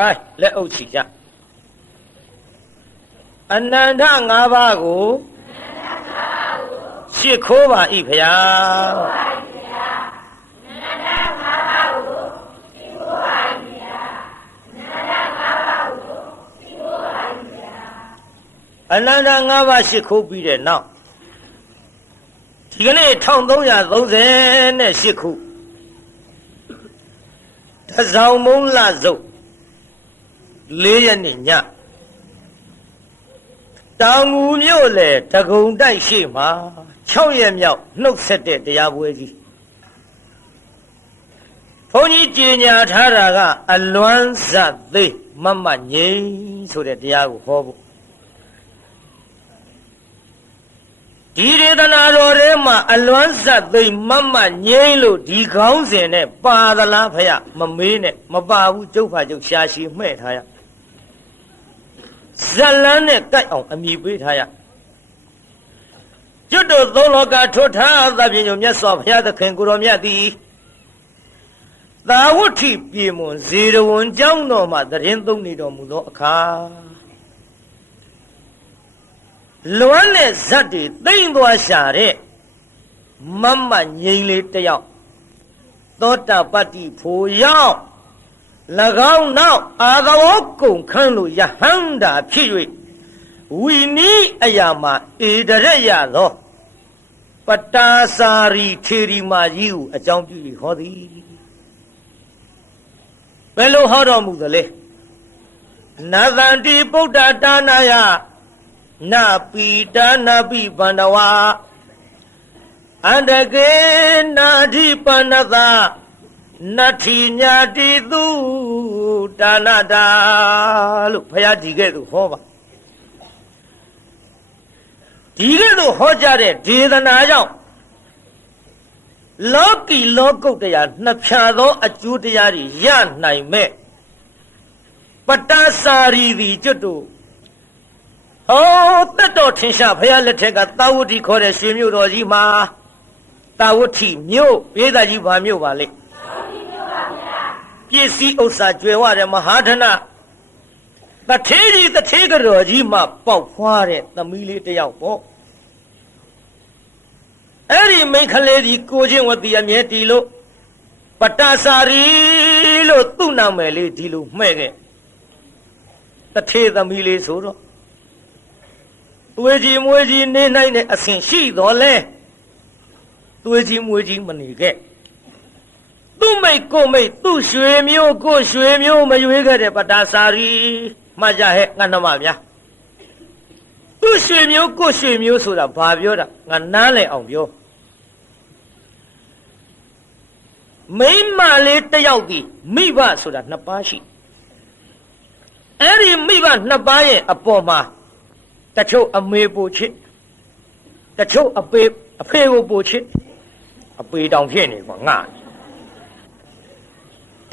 唉，来欧气家。难道我把个是可把一票？难道我把是可比的呢？这个呢，长东呀，都在那西口，他上门拉走，来人的家。当五庙来，他公带些嘛，乔爷庙弄死的也不会去。后你今年查那个乱杀的，慢慢认出来的也不好不？第二的那种人嘛，乱杀的慢慢认了，地高山呢，把他拉回呀，没呢，没把我就怕就下去卖他呀。山人呢，该用米背他呀，就都走了个出他那边有面烧皮的，看过了面的。那我提别么，谁的文章呢嘛？这人都你都没多看。乱来杀的，顶多下来，慢慢认来的样，到达把地铺样。那个闹阿个我公看路也很大批蕊，为你哎呀嘛，一个人呀咯，把大沙里铁里嘛有，将距离好的，白路好到木的嘞，那咱的不达达那呀，那比达那比班的话，俺这个那的班那啥。那天伢的都达那达路，不要这个都好吧？这个都好家的，这个那样，老给老狗的呀，那偏到啊就的呀的也难买，不打沙里的就都，哦，得到天下不要来这个大屋的可能学苗多gì嘛，大屋提苗，别的就把苗完了。ये सी उसा ज्वेवा रे महाधना ता ठेरी ता ठेक रोजी मा पाउफा रे तमिले तयाव पो एरी मेखले दी कोजिन वती अम्ये ती लो पट्टासारी लो तु नामे ले दी लो मैं के ता ठे तमिले सो रो तुए जी मुए जी ने नाई ने असिन शी दो ले तुए जी मुए जी मनी के都没过没都学苗过学苗没有一个的把大沙里马家嘿俺那嘛呀，都学苗过学苗说的发表的，俺哪来昂标？没马来的要的没把说的那把戏，俺的没把那把人啊包嘛，他抽啊没不去，他抽啊背我不去，啊背当骗你说俺。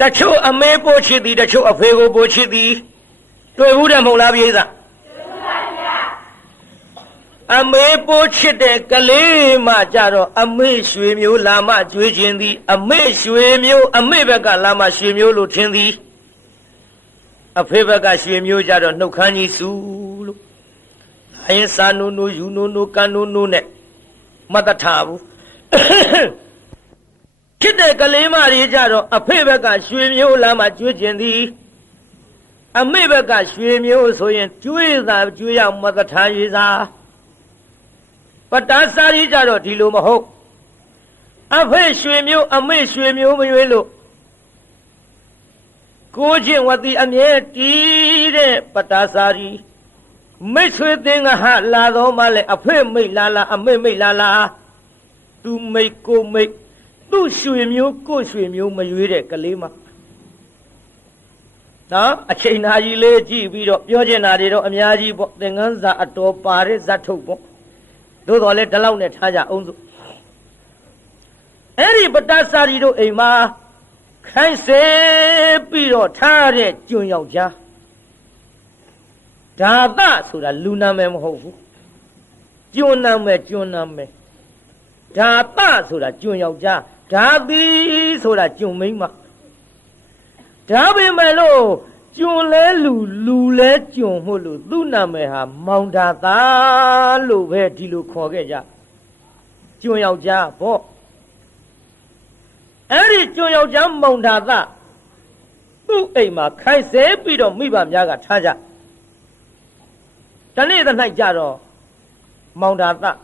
他抽阿没波起的，他抽阿飞过波起的，对不对？某那边子，阿没波起的个嘞嘛，假如阿没学苗拉嘛最近的，阿没学苗阿没别个拉嘛学苗路听的，阿飞别个学苗假如弄看你输了，还三努努有努努干努努呢，没得差不。现在个雷马的家中，啊，配别个学苗那么最近的，啊，没别个学苗，所以最啥最要没得参与啥，把大沙的家中地路么好，啊，配学苗，啊，没学苗没有路，过去我的阿面地的把大沙的，没确定啊哈拉到嘛嘞，啊，配没拉拉，啊，没拉拉，都没过没。都学苗过学苗没有的个哩嘛？啊，而且那一类几比着，表姐那里头，阿面几不，等俺啥多把的啥头不，都到来得老呢参加欧洲。哎，你不打啥里头哎嘛？看谁比着他的就要加，大大说的路那么好福，就那么，大大说的就要加。ဒါပြီးဆိုတာကြုံမိမ့်မဒါပေမဲ့လို့ ကျွန်လဲလူလဲကျွန်မို့လို့သူ့နာမည်ဟာမောင်တာသားလို့ပဲဒီလိုခေါ်ခဲ့ကြကျွန်ယောက်ျားပေါ့အဲ့ဒီကျွန်ယောက်ျားမောင်တာသားသူ့အိမ်မှာခိုင်ဆဲပြီးတော့မိဘများကထားကြတနေ့သ၌ကြတော့မောင်တာသား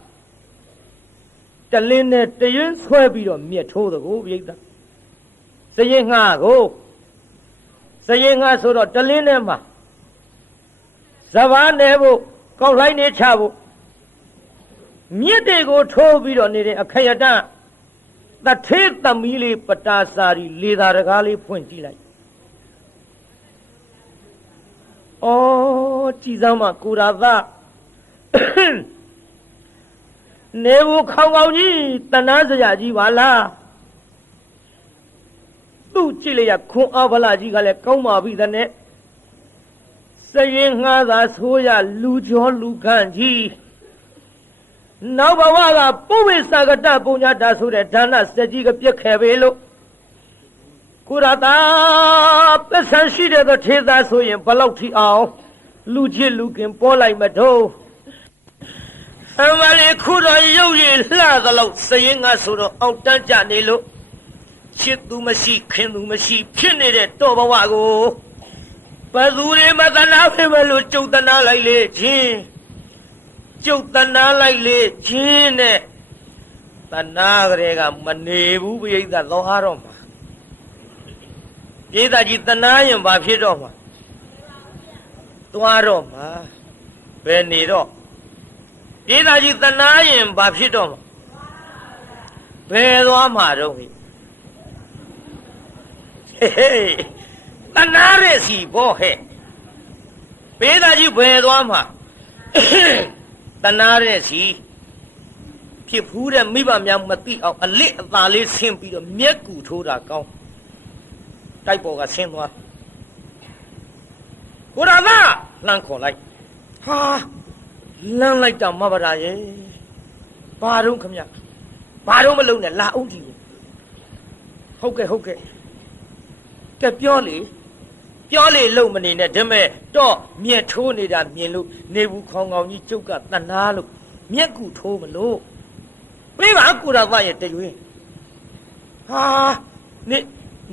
တလင်းနဲ့တရွင်းဆွဲပြီးတော့မြက်ထိုးသကိုပြိဿစရင်ငှားကိုစရင်ငှားဆိုတော့တလင်းထဲမှာဇဘာနေဖို့ကောက်လိုက်နေချဖို့မြစ်တွေကိုထိုးပြီးတော့နေတဲ့အခရတတထေးသမီးလေးပတာစာရီလေသာတကားလေးဖွင့်ကြည့်လိုက်ဩကြည်စမ်းမကိုရာသနေဘူးခေါင်ခေါင်ကြီးတနာစရာကြီးပါလားသူ့ကြည့်လိုက်ရခွန်အားဗလာကြီးကလည်းကောင်းပါပြီတဲ့စရင်ငှားသာဆိုရလူကျော်လူခန့်ကြီးနောက်ဘဝကပုဗ္ဗေသကတပုံညာတာဆိုတဲ့ဒါနစက်ကြီးကပြက်ခဲ့ပေလို့ကိုရတာပစ္စံရှိတဲ့ထေသာဆိုရင်ဘလောက်ထိအောင်လူချစ်လူခင်ပေါ်လိုက်မတော့အမလေးခုတော့ရုပ်ရည်လှသလောက်စရင်ငါဆိုတော့အောက်တန်းကြနေလို့ချစ်သူမရှိခင်သူမရှိဖြစ်နေတဲ့တော့ဘဝကိုဘသူတွေမတနာဖေမလို့ကျုပ်တနာလိုက်လေချင်းကျုပ်တနာလိုက်လေချင်းနဲ့တနာကလေးကမနေဘူးပြိဿသောဟာတော့မှာပြိဿကြီးတနာရင်ဘာဖြစ်တော့မှာသွားတော့မှာဘယ်နေတော့ပြိဿကြီးတနာရင်ဘာဖြစ်တော့မှာဘယ်သွားမှာတော့ဟေးတနာရဲ့စီဘောဟဲ့ပြိဿကြီးဘယ်သွားမှာတနာရဲ့စီဖြစ်ဖူးတဲ့မိဘများမသိအောင်အလစ်အသာလေးဆင်းပြီးတော့မျက်ကူထိုးတာကောင်းတိုက်ပေါ်ကဆင်းသွားကိုရသာလှမ်းခေါ်လိုက်ဟာလမ်းလိုက်တာမပါရာရဲ့ဘာတော့ခမဘာတော့မလုံးနဲ့လာအောင်ကြည့်ဟုတ်ကဲ့ကဲပြောလေလုံမနေနဲ့ဒါမဲ့တော့မြက်ထိုးနေတာမြင်လို့နေဘူးခေါင်ခေါင်ကြီးကျုပ်ကတနာလို့မျက်ကူထိုးမလို့ပေးပါကိုရသရဲ့တရွေးဟာ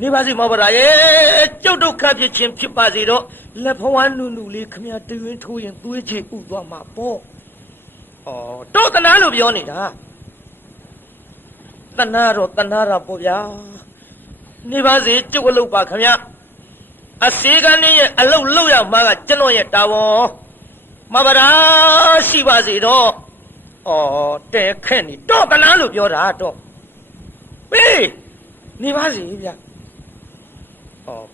နေပါစီမပါရဲ့ကျုပ်တို့ခပ်ဖြစ်ချင်းဖြစ်ပါစေတော့လက်ဖဝါးနုလေးခမရတရွေးထိုးရင်သွေးချေဥသွားမှာပေါ့ဩတော့တနာလို့ပြောနေတာတနာတော့တနာတာပေါ့ဗျာနေပါစေကျုပ်အလုပ်ပါခမရအစေကနေရဲ့အလုပ်လုပ်ရမှာကကျွန်တော်ရဲ့တာဝန်မပါရာရှိပါစေတော့ဩတဲခက်နေတော့တနာလို့ပြောတာတော့ပေးနေပါစေဗျာ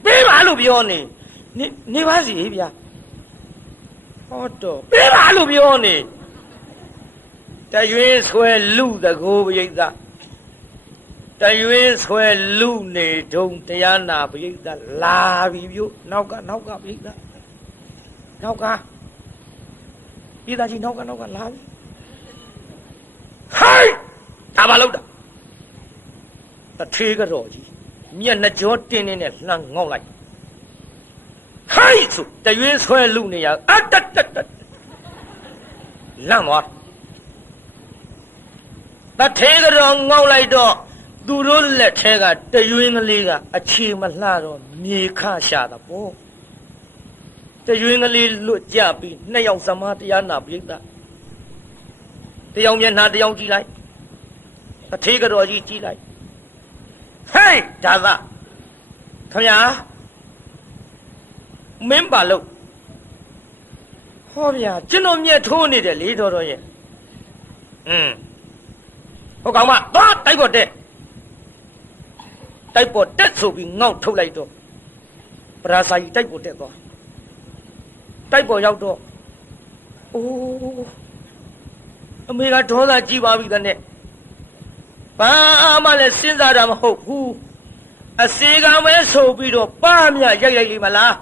ပေးပါလို့ပြောနေပါစေဗျာဟောတော့ပေးပါလို့ပြောနေတရွေးဆွဲလူတကိုးပရိသတ်တရွေးဆွဲလူနေတုံတရားနာပရိသတ်လာပြီပြုနောက်ကပရိသတ်နောက်ကပြည်သားကြီးနောက်ကလာပြီဟိုင်းဒါပါလို့တာတထေးကတော့ကြီးမျက်နှကြောတင်းနေနဲ့လှမ်းငေါက်လိုက်ဟိုင်းဆိုတရွေးဆွဲလူနေရအတတလန့်သွားတထေးကတော့ငေါက်လိုက်တော့သူတို့လက်ထဲကတရွေးကလေးကအခြေမလှတော့မြေခရှာတာပေါ့တရွေးကလေးလွတ်ကြပြီးနှစ်ယောက်သမားတရားနာပြိဿတယောက်မျက်နှာတယောက်ကြည့်လိုက်တထေးကတော့ကြီးကြည့်လိုက်ဟေးဒါသခင်ဗျာမင်းပါလို့ဟောဗျာကျွန်တော်မျက်ထိုးနေတယ်လေတော်ရဲ့ဟုတ်ကောင်မသွားတိုက်ပေါ်တက်ဆိုပြီးငေါက်ထုတ်လိုက်တော့ပရာစာကြီးတိုက်ပေါ်တက်သွားတိုက်ပေါ်ရောက်တော့အိုးအမေကဒေါသကြီးပါပြီတဲ့ဘာမှလည်းစဉ်းစားတာမဟုတ်ဘူးအစေကမဲဆိုပြီးတော့ပါမြရိုက်လိမ့်မလား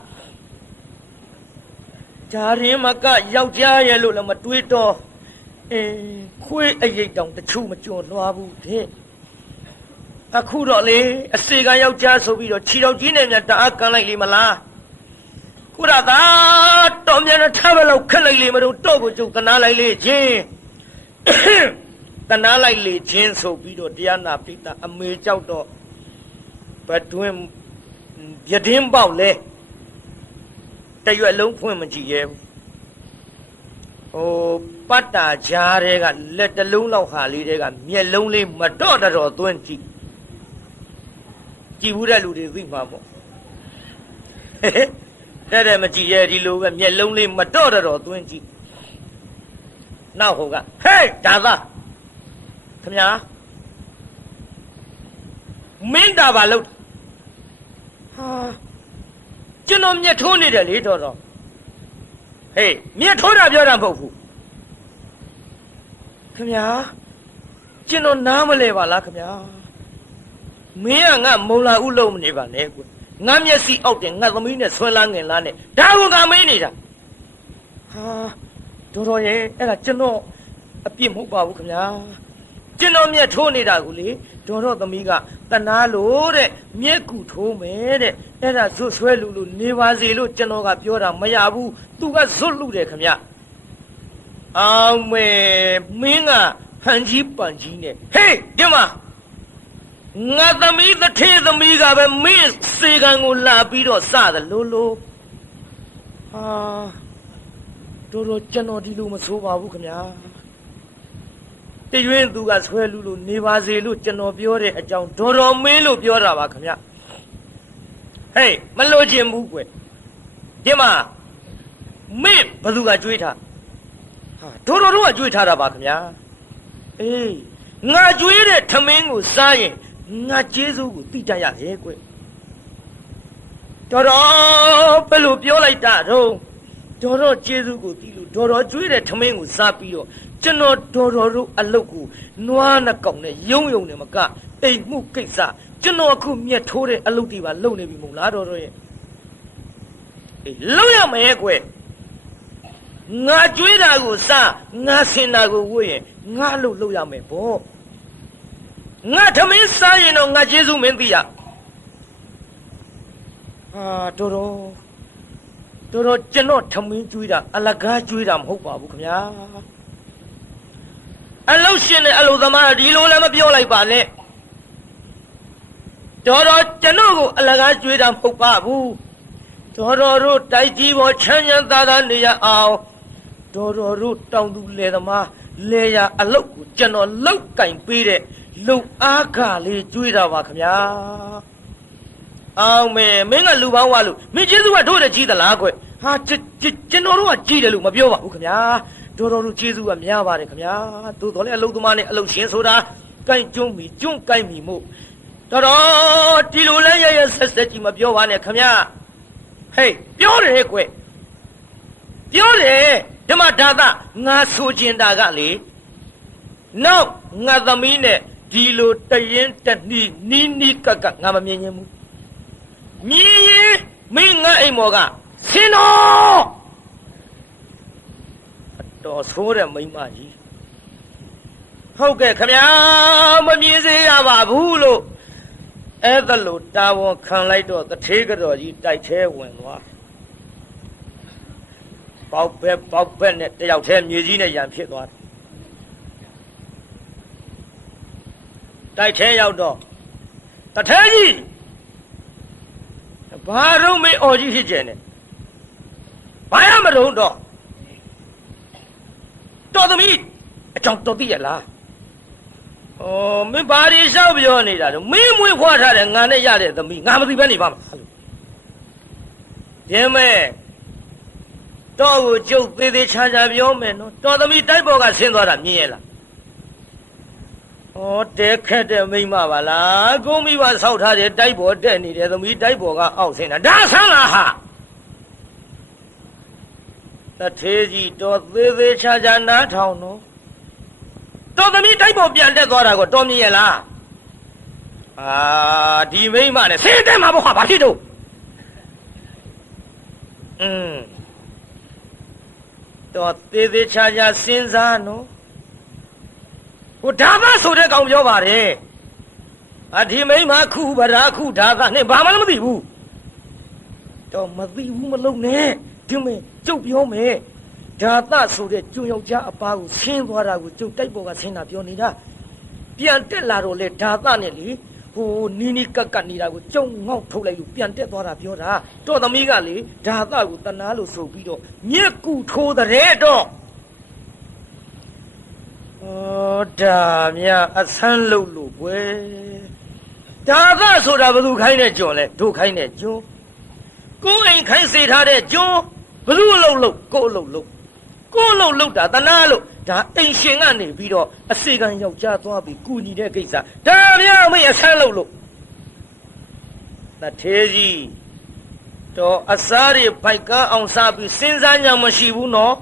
ဂျာရင်မကယောက်ျားရဲ့လို့လည်းမတွေးတော့ခွေးအရိတ်တောင်တချို့မကြုံလွှားဘူးတဲ့အခုတော့လေအစေကယောက်ျားဆိုပြီးတော့ခြေတော်ကြီးနဲ့မြတ်တအားကန်လိုက်လိမ့်မလား ကိုရသာတော်မြန်ထားဘလောက်ခက်လိုက်လေမလို့တော့ကိုကျုပ်တနာလိုက်လေချင်းတနာလိုက်လေချင်းဆိုပြီးတော့တရားနာပိတာအမေကြောက်တော့ဘတွင်ပြတင်းပေါက်လဲတရွက်လုံးဖွင့်မကြည့်ရဲဘူးပတ်တာကြားတွေကလက်တလုံးလောက်ဟာလေးတွေကမျက်လုံးလေးမတော့တော်သွင်းကြည့်ဘူးတဲ့လူတွေသိမှာပေါ့တဲ့မကြည့်ရဲဒီလိုပဲမျက်လုံးလေးမတော့တော်သွင်းကြည့်နောက်ဟိုကဟေးဒါသားခင်ဗျာမင်းတာပါလို့ဟာကျွန်တော်မျက်ထိုးနေတယ်လေတော်ဟေးမျက်ထိုးတာပြောတာမဟုတ်ဘူးခင်ဗျာကျွန်တော်နားမလဲပါလားခင်ဗျာမင်းကငါမုံလာဥလုံးမနေပါနဲ့ကွငါမျက်စိအောက်တင်ငါသမီးနဲ့ဆွဲလာငင်လာနဲ့ဒါကငါမင်းနေတာဟာတော်ရဲ့အဲ့ဒါကျွန်တော်အပြစ်မဟုတ်ပါဘူးခင်ဗျာကျွန်တော်မျက်ထိုးနေတာကိုလေတော်သမီးကတနာလို့တဲ့မျက်ကူထိုးမယ်တဲ့အဲ့ဒါဇွတ်ဆွဲလူလို့နေပါစေလို့ကျွန်တော်ကပြောတာမရဘူးသူကဇွတ်လူတယ်ခင်ဗျအောင်မေမင်းကဟန်ကြီးပန်ကြီးနဲ့ဟေးဒီမှာငါသမီးတစ်ထေသမီးကပဲမင်းစေကံကိုလာပြီးတော့စတယ်လို့ဟာတော်ကျွန်တော်ဒီလိုမဆိုးပါဘူးခင်ဗျာတရွင်းသူကဆွဲလူလို့နေပါစေလို့ကျွန်တော်ပြောတဲ့အကြောင်းတော်မင်းလို့ပြောတာပါခင်ဗျဟေးမလို့ခြင်းဘူးကွဒီမှာမင်းဘသူကကြွေးထားဟာတော်ကကြွေးထားတာပါခင်ဗျာအေးငါကြွေးတဲ့ထမင်းကိုစားရင်ငါကျေးဇူးကိုသိတတ်ရတယ်ကွတော်ဘယ်လိုပြောလိုက်တာတော့တော်ကျေးဇူးကိုသိလို့တော်ကြွေးတဲ့ထမင်းကိုစားပြီးတော့ကျွန်တော်တို့အလုတ်ကိုနွားနှကောင်နဲ့ယုံနဲ့မကအိမ်မှုကိစ္စကျွန်တော်အခုမျက်ထိုးတဲ့အလုတ်တွေပါလုံနေပြီမို့လားတော်ရဲ့အေးလုံရမယ်ကွငါကြွေးတာကိုစားငါဆင်တာကိုဝှေ့ရင်ငါလုံရမယ်ပေါ့ငါထမင်းစားရင်တော့ငါကျေးဇူးမင်းသိရဟာတော်ကျွန်တော်ထမင်းကျွေးတာအလကားကျွေးတာမဟုတ်ပါဘူးခင်ဗျာအလုရှင်နဲ့အလုသမားဒီလိုလည်းမပြောလိုက်ပါနဲ့တော်ကျွန်တော်ကိုအလကားကျွေးတာမဟုတ်ပါဘူးတော်တို့တိုက်ကြီးပေါ်ချမ်းချမ်းသာသာနေရအောင်တော်တို့တောင်သူလယ်သမားလေယာအလုတ်ကိုကျွန်တော်လောက်ကင်ပေးတဲ့လုံအားကလေးကျွေးတာပါခင်ဗျာအောင်မေမင်းကလူပေါင်းဝါလို့မင်းကျေးဇူးကတို့တဲ့ကြီးသလားကွဟာကျွန်တော်တို့ကကြီးတယ်လို့မပြောပါဘူးခင်ဗျာတော်တို့ကျေးဇူးကများပါတယ်ခင်ဗျာတို့တော်လည်းအလုသမားနဲ့အလုရှင်ဆိုတာကိုင်ကျွန်းပြီကျွန်းကိုင်ပြီမို့တော်ဒီလိုလဲရဆက်ကြီးမပြောပါနဲ့ခင်ဗျာဟေးပြောတယ်ကွပြောတယ်ဓမ္မဒါသငါဆိုကျင်တာကလေနောက်ငါသမီးနဲ့ဒီလိုတရင်တနီးကငါမမြင်ရင်ဘူးမြင်ရင်မင်းငါအိမ်မော်ကဆင်းတော့တော်ဆိုးတဲ့မိန်းမကြီးဟုတ်ကဲ့ခမညာမမြင်စေရပါဘူးလို့အဲ့ဒါလို့တာဝန်ခံလိုက်တော့တထေးကတော်ကြီးတိုက်သေးဝင်သွားပေါက်ဘက်နဲ့တယောက်တည်းမြေကြီးနဲ့ရံဖြစ်သွားတယ်တိုက်သေးရောက်တော့တထေးကြီးဘာတော့မင်းအော်ကြီးဖြစ်ကျင်နေဘာရမလို့တော့တော်သမီးအကြောင်းတော်သိရလားမင်းဘာတွေလျှောက်ပြောနေတာတော့မင်းမွေးဖွားထားတဲ့ငါနဲ့ရတဲ့သမီးငါမသိဘဲနေပါမှာဒီမဲ့တော့ကိုကျုပ်သေးသေးချာချာပြောမယ်နော်တော်သမီးတိုက်ပေါ်ကဆင်းသွားတာမြင်ရလားတဲခက်တဲ့မိမပါလားကုန်းမိဘဆောက်ထားတဲ့တိုက်ပေါ်တက်နေတဲ့သမီးတိုက်ပေါ်ကအောက်ဆင်းတာဒါဆန်းလားဟာတထေးကြီးတော်သေးသေးချာချာနားထောင်နော်တော်သမီးတိုက်ပေါ်ပြန်တက်သွားတာကိုတော်မြင်ရလားဒီမိမနဲ့ဆင်းတက်မှာပေါ့ဟာဘာဖြစ်တော့တော်သေးသေးချာချာစဉ်းစားနော်ဟိုဒါသဆိုတဲ့ကောင်ပြောပါတယ်ဒီမိမခုဗရာခုဒါသနဲ့ဘာမှလည်းမသိဘူးတ တော့မသိဘူးမလုံးနဲ့ဒီမင်းကျုပ်ပြောမယ်ဒါသဆိုတဲ့ကျွန်းယောက်ျားအပားကိုဆင်းသွားတာကိုကျုပ်တိုက်ပေါ်ကဆင်းတာပြောနေတာပြန်တက်လာတော့လေဒါသနဲ့လေဟိုနီးနီးကက်ကနေတာကိုကျုံငေါက်ထုတ်လိုက်လို့ပြန်တက်သွားတာပြောတာတော့သမီးကလေဒါသကိုတနာလို့ဆိုပြီးတော့မြက်ကူထိုးတဲ့တော့ဒါမြအဆန်းလို့လို့ကွယ်ဒါသဆိုတာဘယ်သူခိုင်းတဲ့ကျွန်းလဲတို့ခိုင်းတဲ့ကျွန်းကိုယ်အိမ်ခိုင်းစေထားတဲ့ကျွန်းဘယ်သူအလုပ်လုပ်ကိုယ်အလုပ်လုပ်ကိုယ်အလုပ်လုပ်တာတနာလို့ဒါအိမ်ရှင်ကနေပြီးတော့အစေခံယောက်ျားသွားပြီးကုညီတဲ့ကိစ္စဒါမြမင်းအဆန်းလို့တထေးကြီးတော့အစားတွေဘိုက်ကားအောင်စားပြီးစဉ်းစားညံမရှိဘူးနော်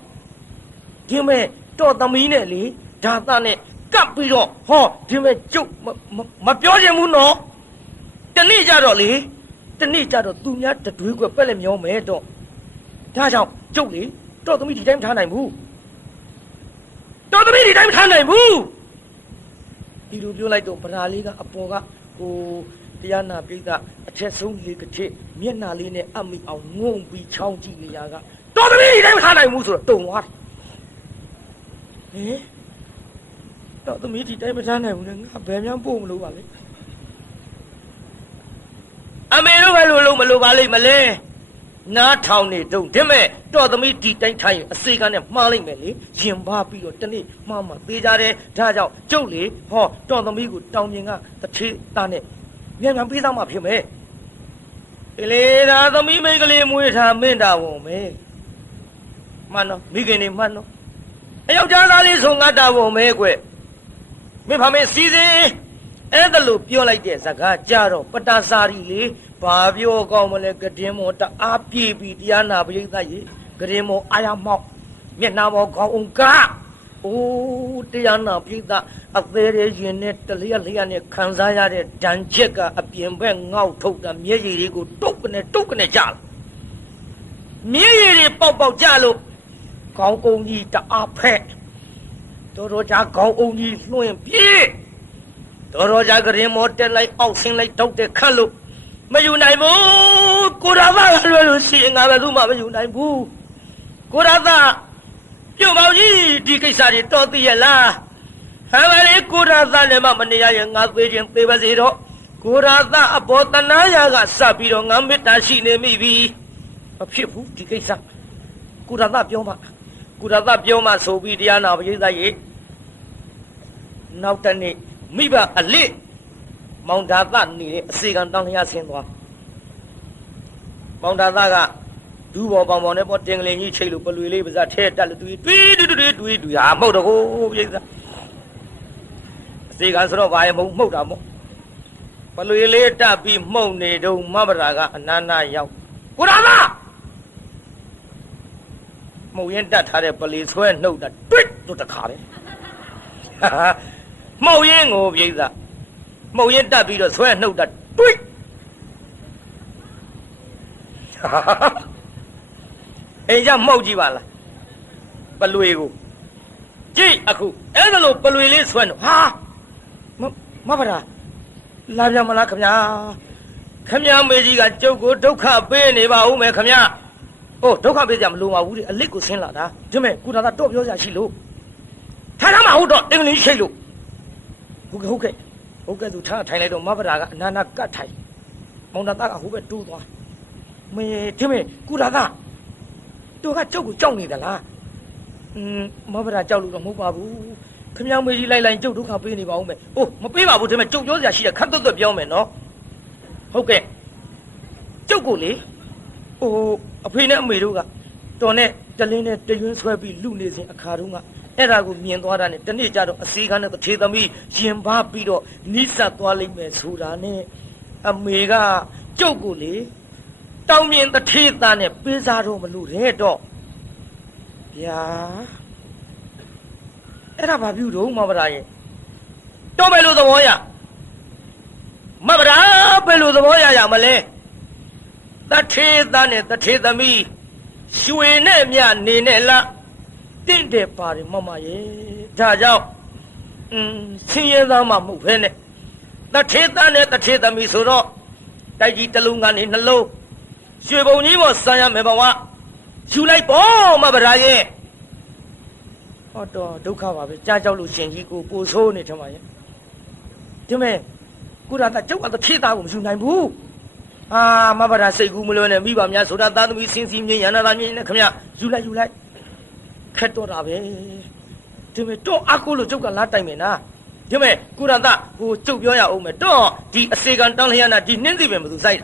ဒီမဲ့တော့သမီးနဲ့လေဒါသနဲ့ကပ်ပြီးတော့ဟောဒီမဲ့ကျုပ်မပြောချင်ဘူးနော်တနေ့ကြတော့လေတနေ့ကြတော့သူများတတွေးကွက်ပက်လက်မျောမယ်တော့ဒါကြောင့်ကျုပ်လေတော့သမီးဒီတိုင်းမထားနိုင်ဘူးတော့သမီးဒီတိုင်းမထားနိုင်ဘူးဒီလိုပြောလိုက်တော့ဗရာလေးကအပေါ်ကဟိုတရားနာပိဋကအထက်ဆုံးလေးကထစ်မျက်နှာလေးနဲ့အမိအောင်ငုံပြီးချောင်းကြည့်နေရကတော့သမီးဒီတိုင်းမထားနိုင်ဘူးဆိုတော့တုံသွားတယ်တော့သမီးဒီတိုင်းမထားနိုင်ဘူးလေငါဘယ်မှပို့မလို့ပါလေအမေတို့ပဲလို့လုံးမလို့ပါလိမ့်မလဲနားထောင်နေတုံးဒီမဲ့တော့သမီးဒီတိုင်းထိုင်ရင်အစေကနဲ့မှားလိုက်မယ်လေရင်ပါပြီးတော့တနေ့မှားမှသေးကြတယ်ဒါကြောင့်ကျုပ်လေဟောတော့သမီးကိုတောင်မြင်ကတစ်ထေးသားနဲ့မြန်မြန်ပေးသားမှဖြစ်မယ်ဒီလေဒါသမီးမိန်းကလေးမွေးထားမင်းတာဝန်မယ်မှန်တော့မိခင်နေမှန်တော့အယောက်ျားသားလေးဆိုငါတာဝန်မယ်ကွမင်းဖမေစီစဉ်အဲ့ဒါလို့ပြောလိုက်တဲ့စကားကြတော့ပတ္တစာရီလေဘာပြောကောင်းမလဲကတင်းမောတအားပြေးပြီးတရားနာပရိသတ်ရေကတင်းမောအာရမောက်မျက်နှာမောခေါင်းအောင်ကအိုးတရားနာပရိသတ်အသေးရဲ့ရင်နဲ့တလျက်လျက်နဲ့ခံစားရတဲ့ဒဏ်ချက်ကအပြင်ဘက်ငေါက်ထုတ်တာမျက်ရည်တွေကိုတုတ်ကနေကြလာမျက်ရည်တွေပေါက်ပေါက်ကြလို့ခေါင်းအောင်ကြီးတအားဖက်တော်ကြခေါင်းအောင်ကြီးလွှင့်ပြေးတော်ကြကရင်မောတက်လိုက်အောက်ဆင်းလိုက်တောက်တဲ့ခတ်လို့မယူနိုင်ဘူးကိုရာသားကလွယ်လို့ရှိရင်ငါပဲသူ့မှမယူနိုင်ဘူးကိုရာသားပြုတ်ပေါင်းကြီးဒီကိစ္စတွေတော်သိရလားဟဲ့ပါလေကိုရာသားလည်းမနေရရင်ငါသေးခြင်းသေးပါစေတော့ကိုရာသားအဘောတနာယာကစပြီးတော့ငါမေတ္တာရှိနေမိပြီမဖြစ်ဘူးဒီကိစ္စကိုရာသားပြောမှဆိုပြီးတရားနာပရိသတ်ရေနောက်တနေ့မိဘအလစ်မောင်ဒါသနေတဲ့အစေခံတောင်းလျာဆင်းသွားမောင်ဒါသကဒူးပေါ်ပေါင်ပေါင်နဲ့ပေါ်တင်ကလေးကြီးချိတ်လို့ပလွေလေးပါးစပ်ထဲတက်လို့တွေးဟာမဟုတ်တော့ကိုပြိဿအစေခံဆိုတော့ဘာရမဟုတ်မှုတ်တာမို့ပလွေလေးတက်ပြီးမှုတ်နေတော့မဘရာကအနာနာရောက်ကိုရာမမှုတ်ရင်တက်ထားတဲ့ပလီဆွဲနှုတ်တာတွစ်တို့တခါပဲမှုတ်ရင်ကိုပြိဿမှုတ်ရင်တက်ပြီးတော့ဆွဲနှုတ်တာတွစ်အိမ်ကမှုတ်ကြည့်ပါလားပလွေကိုကြည့်အခုအဲ့ဒါလို့ပလွေလေးဆွဲနှုတ်ဟာမဘရာလာပြန်မလားခမညာမေကြီးကကျုပ်ကိုဒုက္ခပေးနေပါဦးမယ်ခမညာဟိုဒုက္ခပေးကြမလို့ပါဘူးအလစ်ကိုဆင်းလာတာဒီမဲ့ကုနာသာတော့ပြောစရာရှိလို့ထားမဟုတ်တော့တင်ကလေးရှိလို့ဟုတ်ကဲ့သူထားထိုင်လိုက်တော့မဘရာကအနာနာကတ်ထိုင်မောင်နာသားကဟိုဘက်တိုးသွားမေဒီမဲ့ကုနာသာတို့ကကျုပ်ကိုကြောက်နေသလားမဘရာကြောက်လို့တော့မဟုတ်ပါဘူးခမမေကြီးလိုက်ကျုပ်ဒုက္ခပေးနေပါဦးမယ်အိုးမပေးပါဘူးဒီမဲ့ကျုပ်ပြောစရာရှိတယ်ခတ်သွတ်ပြောမယ်နော်ဟုတ်ကဲ့ကျုပ်ကိုလေဟိုအဖေနဲ့အမေတို့ကတော်နဲ့တလင်းနဲ့တရွင်းဆွဲပြီးလူနေစဉ်အခါတုန်းကအဲ့ဒါကိုမြင်သွားတာနဲ့တနေ့ကျတော့အစေခံတဲ့တထေသမီးရင်ပါပြီးတော့နိစ္စသွားလိမ့်မယ်ဆိုတာနဲ့အမေကကျုပ်ကိုလေတောင်းမြင်တထေသားနဲ့ပေးစားတော့မလို့တဲ့တော့ဗျာအဲ့ဒါဘာပြုတော့မဘရာရဲ့တော့ဘယ်လိုသဘောရမဘရာဘယ်လိုသဘောရမလဲတထေသားနဲ့တထေသမီးရွှေနဲ့မြနေနဲ့လားတင့်တယ်ပါတယ်မမရဲ့ဒါကြောင့်ဆင်းရဲသားမှမဟုတ်ဖ ೇನೆ တထေသားနဲ့တထေသမီးဆိုတော့တိုက်ကြီးတစ်လုံးကနေနှလုံး ရွှေဘုံကြီးပေါ်ဆံရမယ်ဘဝယူလိုက်ပေါ့မဗရာရဲ့ဟောတော့ဒုက္ခပါပဲကြားကြောက်လို့ရှင်ကြီးကိုပိုဆိုးနေထမရဲ့ဒီမဲ့ကုရတာကျုပ်ကတထေးသားကိုမယူနိုင်ဘူးမဗရာစိတ်ကူးမလွန်းနဲ့မိဘများဆိုတာသားသမီးစင်စီမြင်ရနာသားမြင်နဲ့ခမယူလိုက်ခက်တော့တာပဲဒီမဲ့တော့အကူလို့ကျုပ်ကလာတိုင်မယ်နာဒီမဲ့ကုရတာကိုကျုပ်ပြောရအောင်မယ်တော့ဒီအစေကန်တန်းလျက်နာဒီနှင်းစီပင်ဘယ်သူစိုက်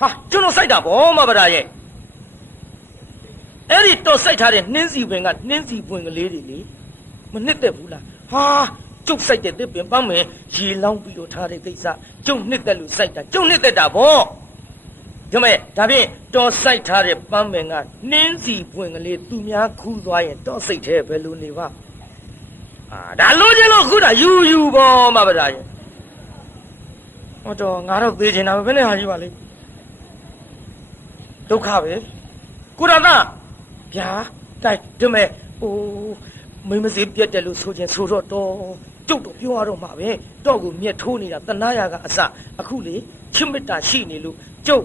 ဟာကျွန်တော်စိုက်တာဗောမဗရာရဲ့အဲ့ဒီတော့စိုက်ထားတဲ့နှင်းစီပင်ကနှင်းစီပွင့်ကလေးတွေလေမနှစ်သက်ဘူးလားဟာကျုပ်စိုက်တဲ့တစ်ပင်ပန်းမယ်ရေလောင်းပြီးတော့ထားတဲ့ကိစ္စကျုပ်နှစ်သက်လို့စိုက်တာကျုပ်နှစ်သက်တာဗောဒီမဲ့ဒါဖြင့်တော့စိုက်ထားတဲ့ပန်းပင်ကနှင်းစီပွင့်ကလေးသူများခူးသွားရင်တော့စိတ်ထဲပဲလို့နေပါဒါလို့ချင်းလို့ခုတာယူပေါ့မဗရာရဲ့ဟောတော့ငါတော့သေးချင်တာပဲဘယ်နဲ့ဟာရှိပါလိမ့်ဒုက္ခပဲကုရသဗျာတိုက်ဒီမဲ့မိမစေးပြတ်တယ်လို့ဆိုခြင်းဆိုတော့ကျုပ်တော့ပြောရတော့မှာပဲတော့ကိုမြက်ထိုးနေတာတနာရကအစအခုလေချစ်မေတ္တာရှိနေလို့ကျုပ်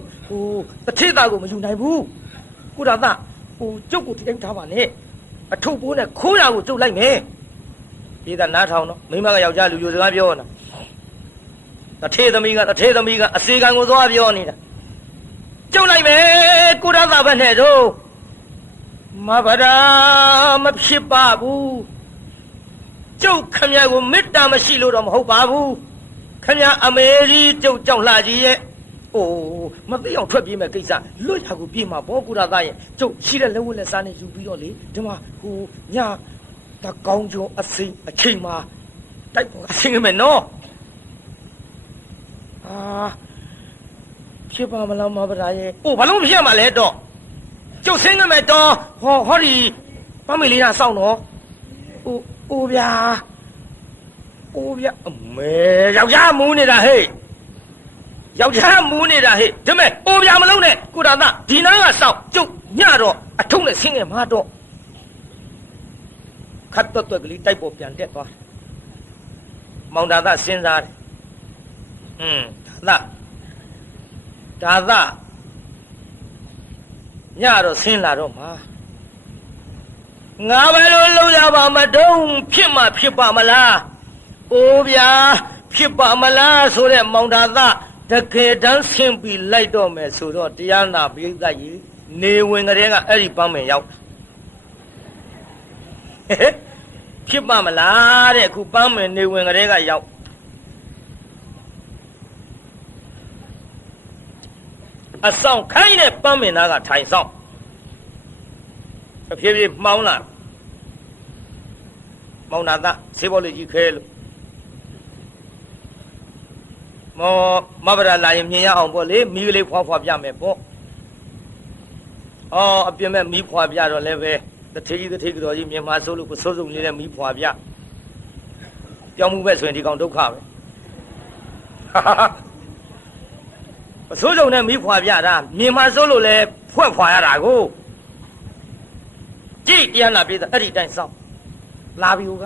တထေးသားကိုမယူနိုင်ဘူးကုရသကျုပ်ကိုထိတိုင်းထားပါနဲ့အထုပ်ပိုးနဲ့ခိုးရကိုကျုပ်လိုက်မယ်ဒီကနားထောင်တော့မိမကယောက်ျားလူစကားပြောနေတာတထေးသမီးကအစေကံကိုသွားပြောနေတာကျုပ်လိုက်မယ်ကုရသဘက်နဲ့တော့မဗရာမဖြစ်ပါဘူးကျုပ်ခမရကိုမေတ္တာမရှိလို့တော့မဟုတ်ပါဘူးခမရအမေကြီးကျုပ်ကြောက်လှကြီးရဲ့မသိအောင်ထွက်ပြေးမဲ့ကိစ္စလွတ်ရကိုပြေးမှာဘောကုရသရဲ့ကျုပ်ရှိတဲ့လက်ဝတ်လက်စားနဲ့ယူပြီးတော့လေဒီမှာညတကောင်းကျုံအစိမ့်အချိန်မှာတိုက်ပေါ်အစိမ့်မယ်နော်ဖြစ်ပါမလားမဗရာရဲ့ဘာလို့မဖြစ်မှာလဲတော့ကျုပ်ဆင်းနေမယ်တော့ဟောဒီပမေလေးကစောင့်တော့ဗျာအမေယောက်ျားမူးနေတာဟဲ့ဒီမဲ့ဗျာမလုံးနဲ့ကုရသဒီနားကစောင့်ကျုပ်ညတော့အထုံးနဲ့ဆင်းငယ်မှာတော့ခတ်တော့ကလေးတိုက်ပေါ်ပြန်တက်သွားမောင်ဒါသစဉ်းစားတယ်ဒါသညတော့ဆင်းလာတော့မှာငါပဲလို့လုံးရပါမတော့ဖြစ်မှဖြစ်ပါမလားဗျာဖြစ်ပါမလားဆိုတဲ့မောင်ဒါသတကယ်တမ်းဆင်းပြီးလိုက်တော့မယ်ဆိုတော့တရားနာပိဋကကြီးနေဝင်ကလေးကအဲ့ဒီပန်းမင်ရောက်ဖြစ်ပါမလားတဲ့အခုပန်းမင်နေဝင်ကလေးကရောက်အဆောင်ခိုင်းတဲ့ပန်းမင်သားကထိုင်ဆောင်ဖြည်းဖြည်းမှောင်းလာမောင်နာသဆေးဘောလေးကြီးခဲလို့မဗရာလာရင်မြင်ရအောင်ပေါ့လေမီးကလေးဖွာပြမယ်ပေါ့အပြင်မဲ့မီးဖွာပြတော့လည်းပဲတထေးကြီးတော်ကြီးမြန်မာဆိုးလို့ကိုစိုးစုံလေးနဲ့မီးဖွာပြပြောင်းမှုပဲဆိုရင်ဒီကောင်ဒုက္ခပဲအစိုးစုံနဲ့မီးဖွာပြတာမြန်မာဆိုးလို့လည်းဖွာရတာကိုကြည့်တရားနာပြေးတာအဲ့ဒီတိုင်းစောင့်လာပြီဦးက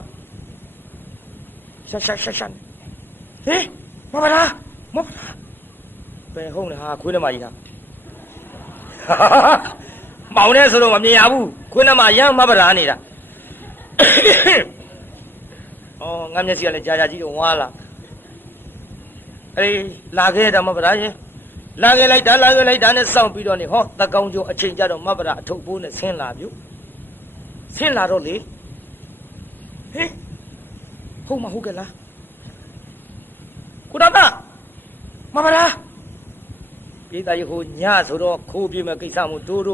ရှာဟေးမဗရာဘယ်ဟုတ်လဲခွေးနှမကြီးလားမောင်နဲ့ဆိုတော့မမြင်ရဘူးခွေးနှမရမ်းမဗရာနေတာငါမျက်စိကလည်းကြာကြီးတော့ဝါလာလာခဲ့တာမဗရာရဲ့လာခဲ့လိုက်တာနဲ့စောင့်ပြီးတော့နေတကောင်းကျိုးအချိန်ကြတော့မဗရာအထုပ်ပိုးနဲ့ဆင်းလာပြုဆင်းလာတော့လေဟေးဟုတ်မဟုတ်ကလားကုရသမဗရာပြေးသားကြီးညဆိုတော့ခိုးပြေးမဲ့ကိစ္စမို့တိုးတ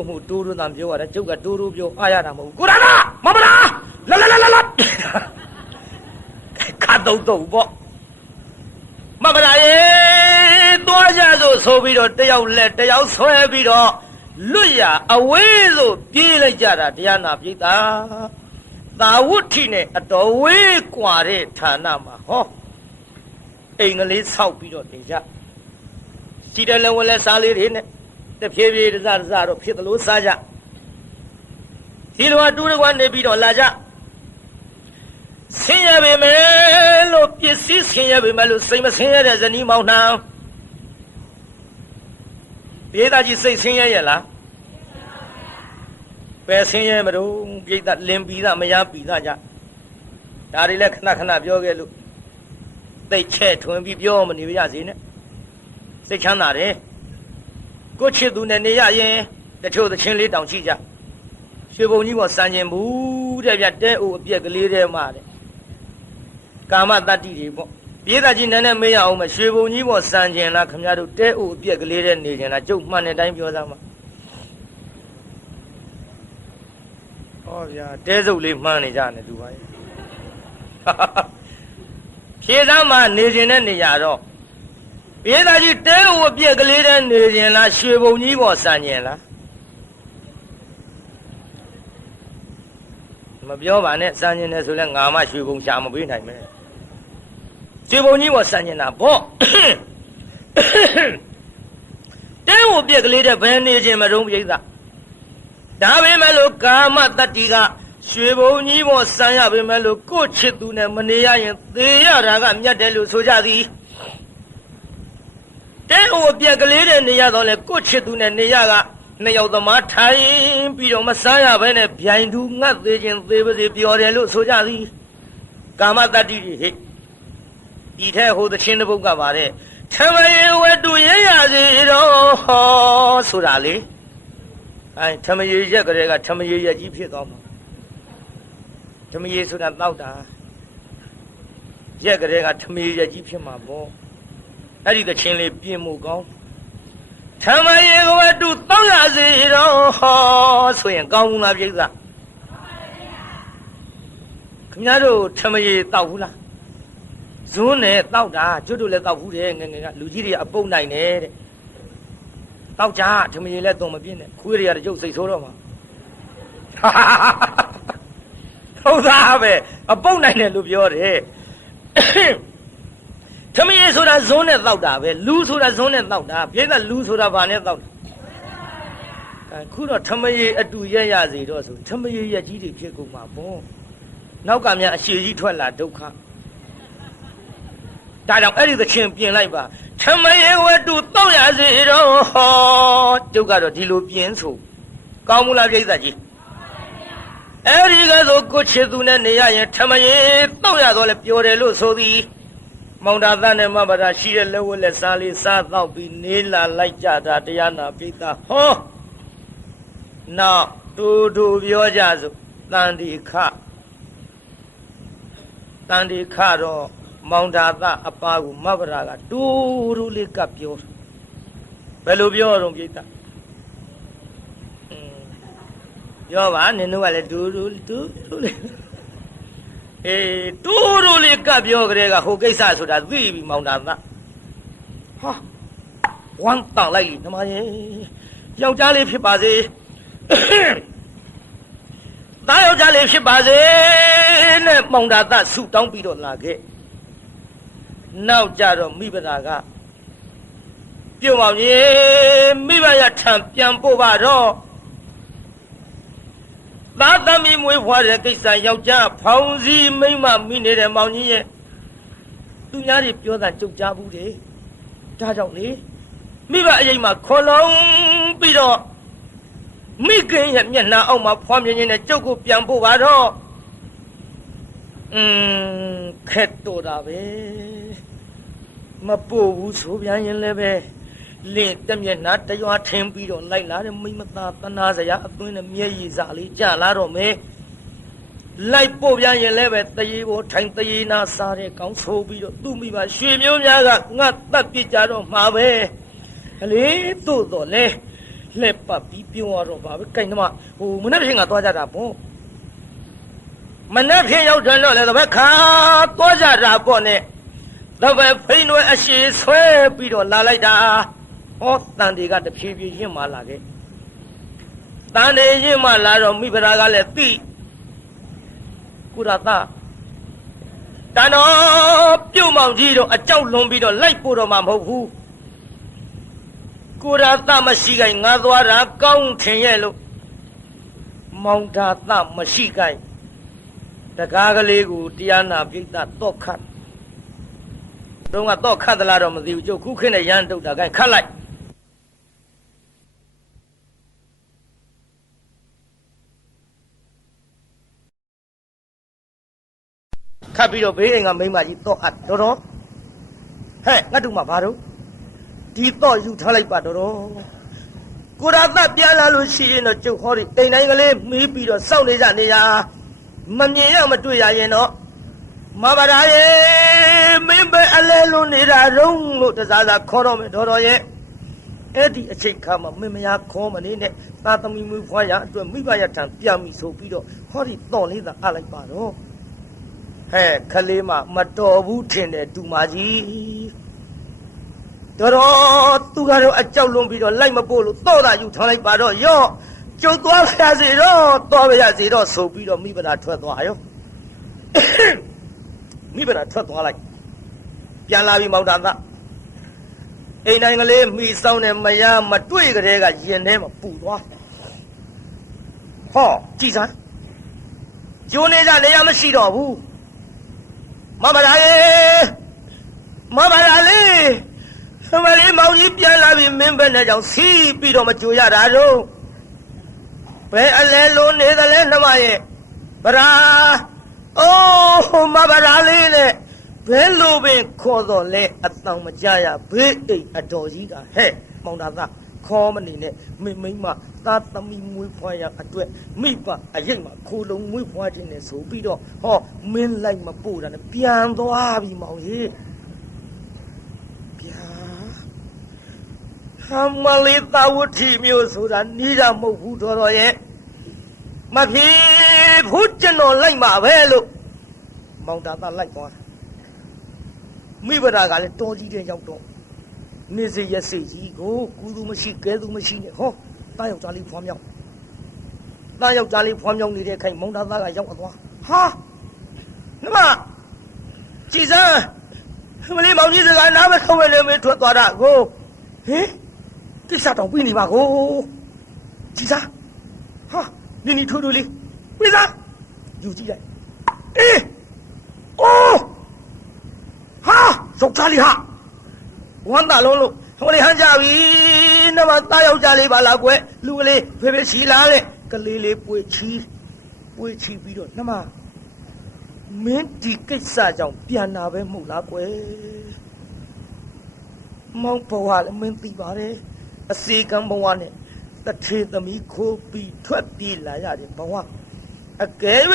န်ပြောရတာကျုပ်ကတိုးပြောအားရတာမဟုတ်ဘူးကုရသမဗရာလာခါတော့ပေါ့မဗရာရေသွားကြဆိုပြီးတော့တယောက်လက်တယောက်ဆွဲပြီးတော့လွတ်ရအဝေးသို့ပြေးလိုက်ကြတာတရားနာပိဋကသာဝတ္ထိနဲ့အတော်ဝေးกว่าတဲ့ဌာနမှာအိမ်ကလေးဆောက်ပြီးတော့နေကြစီတယ်လည်းဝလဲစားလေးတွေနဲ့တဖြည်းဖြည်းတစတော့ဖြစ်သလိုစားကြဒီလိုတူတကွာနေပြီးတော့လာကြဆင်းရဲပေမဲ့လို့ပစ္စည်းဆင်းရဲပေမဲ့လို့စိတ်မဆင်းရဲတဲ့ဇနီးမောင်နှံ ပြေးသားကြီးစိတ်ဆင်းရဲရဲ့လားပဲဆင်းရဲမလို့ပြိတ္တလင်ပြီးသားမရပြီးသားကြဒါတွေလည်းခဏခဏပြောခဲ့လို့သိတ်ချဲ့ထွင်ပြီးပြောမနေပါရစေနဲ့စိတ်ချမ်းသာတယ်ကိုချစ်သူနဲ့နေရရင်တချို့သချင်းလေးတောင်ရှိကြရွှေဘုံကြီးပေါ်စံကျင်ဘူးတဲ့ဗျတဲအိုအပြက်ကလေးတဲ့မှာတဲ့ကာမတတ္တိတွေပေါ့ပြေးသားကြီးနည်းနည်းမေးရအောင်မရွှေဘုံကြီးပေါ်စံကျင်လားခင်ဗျားတို့တဲအိုအပြက်ကလေးတဲ့နေကျင်လားကျုပ်မှန်တဲ့အတိုင်းပြောသားမှာဟောဗျာတဲစုပ်လေးမှန်းနေကြတယ်သူပါရဲ့ဖြေသားမှာနေကျင်တဲ့နေရာတော့ပြေးသားကြီးတဲအိုအပြက်ကလေးတဲ့နေကျင်လားရွှေဘုံကြီးပေါ်စံကျင်လားမပြောပါနဲ့စံကျင်တယ်ဆိုလဲငါမှရွှေဘုံရှာမပေးနိုင်မယ်ရွှေဘုံကြီးပေါ်စံကျင်တာပေါ့တဲအိုအပြက်ကလေးတဲ့ဘယ်နေကျင်မတုံးပြိဿဒါပေမဲ့လို့ကာမတတ္တိကရွှေဘုံကြီးပေါ်စံရပေမဲ့လို့ကိုယ့်ချစ်သူနဲ့မနေရရင်သေရတာကမြတ်တယ်လို့ဆိုကြသည်တဲအိုအပြက်ကလေးတဲ့နေရတော့လေကိုယ့်ချစ်သူနဲ့နေရကနှစ်ယောက်သမားထိုင်ပြီးတော့မစမ်းရဘဲနဲ့ဗျိုင်သူငတ်သေးခြင်းသေပါစေပြောတယ်လို့ဆိုကြသည်ကာမတတ္တိတွေဟဲ့ဒီထဲဟိုသချင်းတစ်ပုဒ်ကပါတဲ့ထမရေဝတ္တုရရစီတော့ဟောဆိုတာလေအဲထမရေရက်ကလေးကထမရေရက်ကြီးဖြစ်သွားမှာထမရေဆိုတာတောက်တာရက်ကလေးကထမရေရက်ကြီးဖြစ်မှာပေါ့အဲ့ဒီသချင်းလေးပြင်မှုကောင်းထမရေဝတ္တုတောက်ရစီတော့ဟောဆိုရင်ကောင်းဘူးလားပြိဿခင်ဗျားတို့ထမရေတောက်ဘူးလားဇွန်းနဲ့တောက်တာကျွတ်တို့လည်းတောက်ဘူးတယ်ငယ်ငယ်ကလူကြီးတွေအပုပ်နိုင်တယ်တဲ့တောက်ကြထမရေလည်းသွန်မပြင်းနဲ့ခွေးတွေကတကြုတ်စိတ်ဆိုးတော့မှာဟုတ်သားပဲအပုပ်နိုင်တယ်လို့ပြောတယ်ထမရေဆိုတာဇွန်းနဲ့တောက်တာပဲလူဆိုတာဇွန်းနဲ့တောက်တာပြိဿလူဆိုတာဘာနဲ့တောက်တာခုတော့ထမရေအတူရက်ရစီတော့ဆိုထမရေရက်ကြီးတွေဖြစ်ကုန်မှာပေါ့နောက်ကများအရှည်ကြီးထွက်လာဒုက္ခဒါကြောင့်အဲ့ဒီသခင်ပြင်လိုက်ပါထမရေဝတ္တုတောက်ရစီတော့ဟောကျုပ်ကတော့ဒီလိုပြင်ဆိုကောင်းမလားပြိဿကြီးအဲ့ဒီကဆိုကိုချစ်သူနဲ့နေရရင်ထမရေတောက်ရတော့လဲပြောတယ်လို့ဆိုသည်မောင်တာသားနဲ့မဘာသာရှိတဲ့လက်ဝတ်လက်စားလေးစားတော့ပြီးနေလာလိုက်ကြတာတရားနာပြိဿဟောနောက်တူတူပြောကြစို့တန်ဒီခတော့မောင်တာသအပါကိုမဗရာကတူတူလေးကပ်ပြောဘယ်လိုပြောတော့ပြိဿပြောပါနင်တို့ကလည်းတူတူလေးတူတူလေးကပ်ပြောကြတဲ့ကဟိုကိစ္စဆိုတာသိပြီမောင်တာသဟာဝမ်းတောင်းလိုက်ဓမ္မရေယောက်ျားလေးဖြစ်ပါစေသားယောက်ျားလေးဖြစ်ပါစေနဲ့မောင်တာသဆုတောင်းပြီးတော့လာခဲ့နောက်ကြတော့မိဘသားကပြုံအောင်ရေမိဘရထံပြန်ပို့ပါတော့သားသမီးမွေးဖွားတဲ့ကိစ္စယောက်ျားဖောင်စည်းမိမ့်မမိနေတဲ့မောင်ကြီးရဲ့သူများတွေပြောတာကြုတ်ကြဘူးလေဒါကြောင့်လေမိဘအရင်မှာခေါ်လုံးပြီးတော့မိခင်ရဲ့မျက်နှာအောက်မှာဖွားမြင်နေတဲ့ကျုပ်ကိုပြန်ပို့ပါတော့ခက်တော့တာပဲမပို့ဘူးဆိုပြန်ရင်လည်းပဲလင့်တမျက်နှာတရွာထင်းပြီးတော့လိုက်လာတဲ့မိမသားတနာစရာအသွင်းနဲ့မျက်ရည်စာလေးကြလာတော့မယ်လိုက်ပို့ပြန်ရင်လည်းပဲတရေပေါ်ထိုင်တရေနာစားတဲ့ကောင်းဆိုးပြီးတော့သူ့မိဘရွှေမျိုးများကငါတက်ပြကြတော့မှာပဲကလေးတို့တော့လေလက်ပတ်ပြီးပြုံးရတော့ပါပဲကြိုင်သမားဟိုမနေ့ကသွားကြတာပေါ့မနေ့ဖြင့်ရောက်တယ်တော့လေတပည့်ခါသွားကြတာပေါ့နဲ့တပည့်ဖိနှွဲအရှိဆွဲပြီးတော့လာလိုက်တာဟောတန်တွေကတဖြည်းဖြည်းရင့်မှလာခဲ့တန်တွေရင့်မှလာတော့မိဖုရားကလည်းသိကုရသတန်တော်ပြုတ်မောင်ကြီးတော့အကြောက်လွန်ပြီးတော့လိုက်ပို့တော့မှမဟုတ်ဘူးကိုရသမရှိခိုင်ငါသွားတာကောင်းထင်ရဲ့လို့မောင်တာသမရှိခိုင်တကားကလေးကိုတရားနာပြိဿတော့ခတ်တော့ကတော့ခတ်သလားတော့မသိဘူးကျုပ်ခုခေတ်နဲ့ရန်တုတ်တာခိုင်ခတ်လိုက် တ်ပြီးတော့ဘေးအိမ်ကမိန်းမကြီးတော့အပ်တော်တော်ဟဲ့ငါတို့မှဘာလို့ဒီတော့ယူထားလိုက်ပါတော်တော်ကိုရာသပြန်လာလို့ရှိရင်တော့ကျုပ်ဟောဒီအိမ်တိုင်းကလေးမီးပြီးတော့စောင့်နေကြနေရမမြင်ရမတွေ့ရရင်တော့မဘာသာရဲ့မင်းပဲအလဲလုံးနေတာရုံးလို့တစားစားခေါ်တော့မယ်တော်တော်ရဲ့အဲ့ဒီအချိန်ခါမှာမင်းမယားခေါ်မနေနဲ့သာသမီမွေးဖွားရအတွက်မိဘရထံပြန်ပြီဆိုပြီးတော့ဟောဒီတော့လေးသာအလိုက်ပါတော့ဟဲ့ခလေးမမတော်ဘူးထင်တယ်ဒူမကြီးတော်တော်သူကတော့အကြောက်လွန်ပြီးတော့လိုက်မပို့လို့တော့တာယူထားလိုက်ပါတော့ရော့ကျုပ်သွားပါရစေတော့သွားပါရစေတော့ဆိုပြီးတော့မိဘသာထွက်သွားရောမိဘသာထွက်သွားလိုက်ပြန်လာပြီမောင်တာသားအိမ်တိုင်းကလေးမိဆောင်တဲ့မယားမတွေ့ကြတဲ့ကရင်ထဲမှာပူသွားဟောကြည်စမ်းကျိုးနေကြနေရမရှိတော့ဘူးမမလာရေမမလာလေသမလေးမောင်ကြီးပြန်လာပြီမင်းပဲနဲ့ကြောင့်စီးပြီးတော့မကြိုရတာတော့ဘယ်အလဲလုံးနေတယ်လဲနှမရဲ့ဗရာအိုးမဗရာလေးနဲ့ဘယ်လိုပင်ခေါ်တော့လဲအတောင်မကြရဘေးအိမ်အတော်ကြီးကဟဲ့မောင်တာသားခေါ်မနေနဲ့မိမသားသမီးမွေးဖွားရအတွက်မိဘအရိပ်မှာခိုးလုံးမွေးဖွားခြင်းနဲ့ဆိုပြီးတော့ဟောမင်းလိုက်မပို့တာနဲ့ပြန်သွားပြီမောင်ကြီးမလေးသာဝတိမျိုးဆိုတာနီးတာမဟုတ်ဘူးတော်တော်ရဲ့မဖြစ်ဘူးကျွန်တော်လိုက်မှာပဲလို့မောင်တာသားလိုက်သွားမိဘရာကလည်းတော်ကြီးတဲ့ရောက်တော့နေစေရစေကြီးကိုကူသူမရှိကဲသူမရှိနဲ့ဟောတားယောက်ျားလေးဖွားမြောက်တားယောက်ျားလေးဖွားမြောက်နေတဲ့ခိုင်မောင်တာသားကရောက်သွားဟာနမကြည်စမ်းမလေးမောင်ကြီးစကားနားမဆုံးပဲလေမထွက်သွားတာကိုဟင်ကိစ္စတောင်ပြီးနေပါကိုကြည်စားဟာနီထွေးလေးပြီးစားယူကြည့်လိုက်အေးအိုးဟာစောက်ချလီဟာဝမ်းသာလုံးလို့ဟိုလေဟန်ကြပြီနမသားယောက်ျားလေးပါလားကွယ်လူကလေးဖေဖေရှိလားတဲ့ကလေးလေးပွေချီပြီးတော့နမမင်းဒီကိစ္စကြောင့်ပြန်လာပဲမဟုတ်လားကွယ်မောင်ဘဝလည်းမင်းသိပါတယ်အစီကံဘဝနဲ့တထေသမီးခိုးပြီးထွက်ပြေးလာရတယ်ဘဝအကယ်၍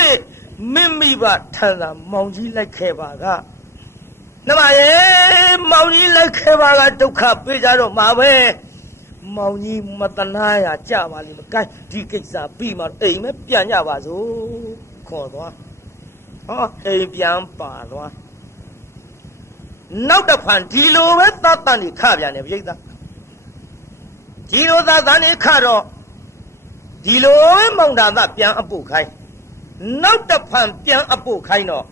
မိမိဘထန်သာမောင်ကြီးလိုက်ခဲ့ပါကနမရဲ့မောင်ကြီးလိုက်ခဲ့ပါကဒုက္ခပေးကြတော့မှာပဲမောင်ကြီးမတနာရကြပါလိမ့်မယ်ကဲဒီကိစ္စပြီးမှအိမ်မဲပြန်ကြပါစို့ခေါ်သွားဟောအိမ်ပြန်ပါသွားနောက်တစ်ဖန်ဒီလိုပဲသတ်တန်နေခပြန်တယ်ပြိဿဒီလိုသတ်တန်နေခတော့ဒီလိုပဲမောင်တာသပြန်အပုတ်ခိုင်းနောက်တစ်ဖန်ပြန်အပုတ်ခိုင်းတော့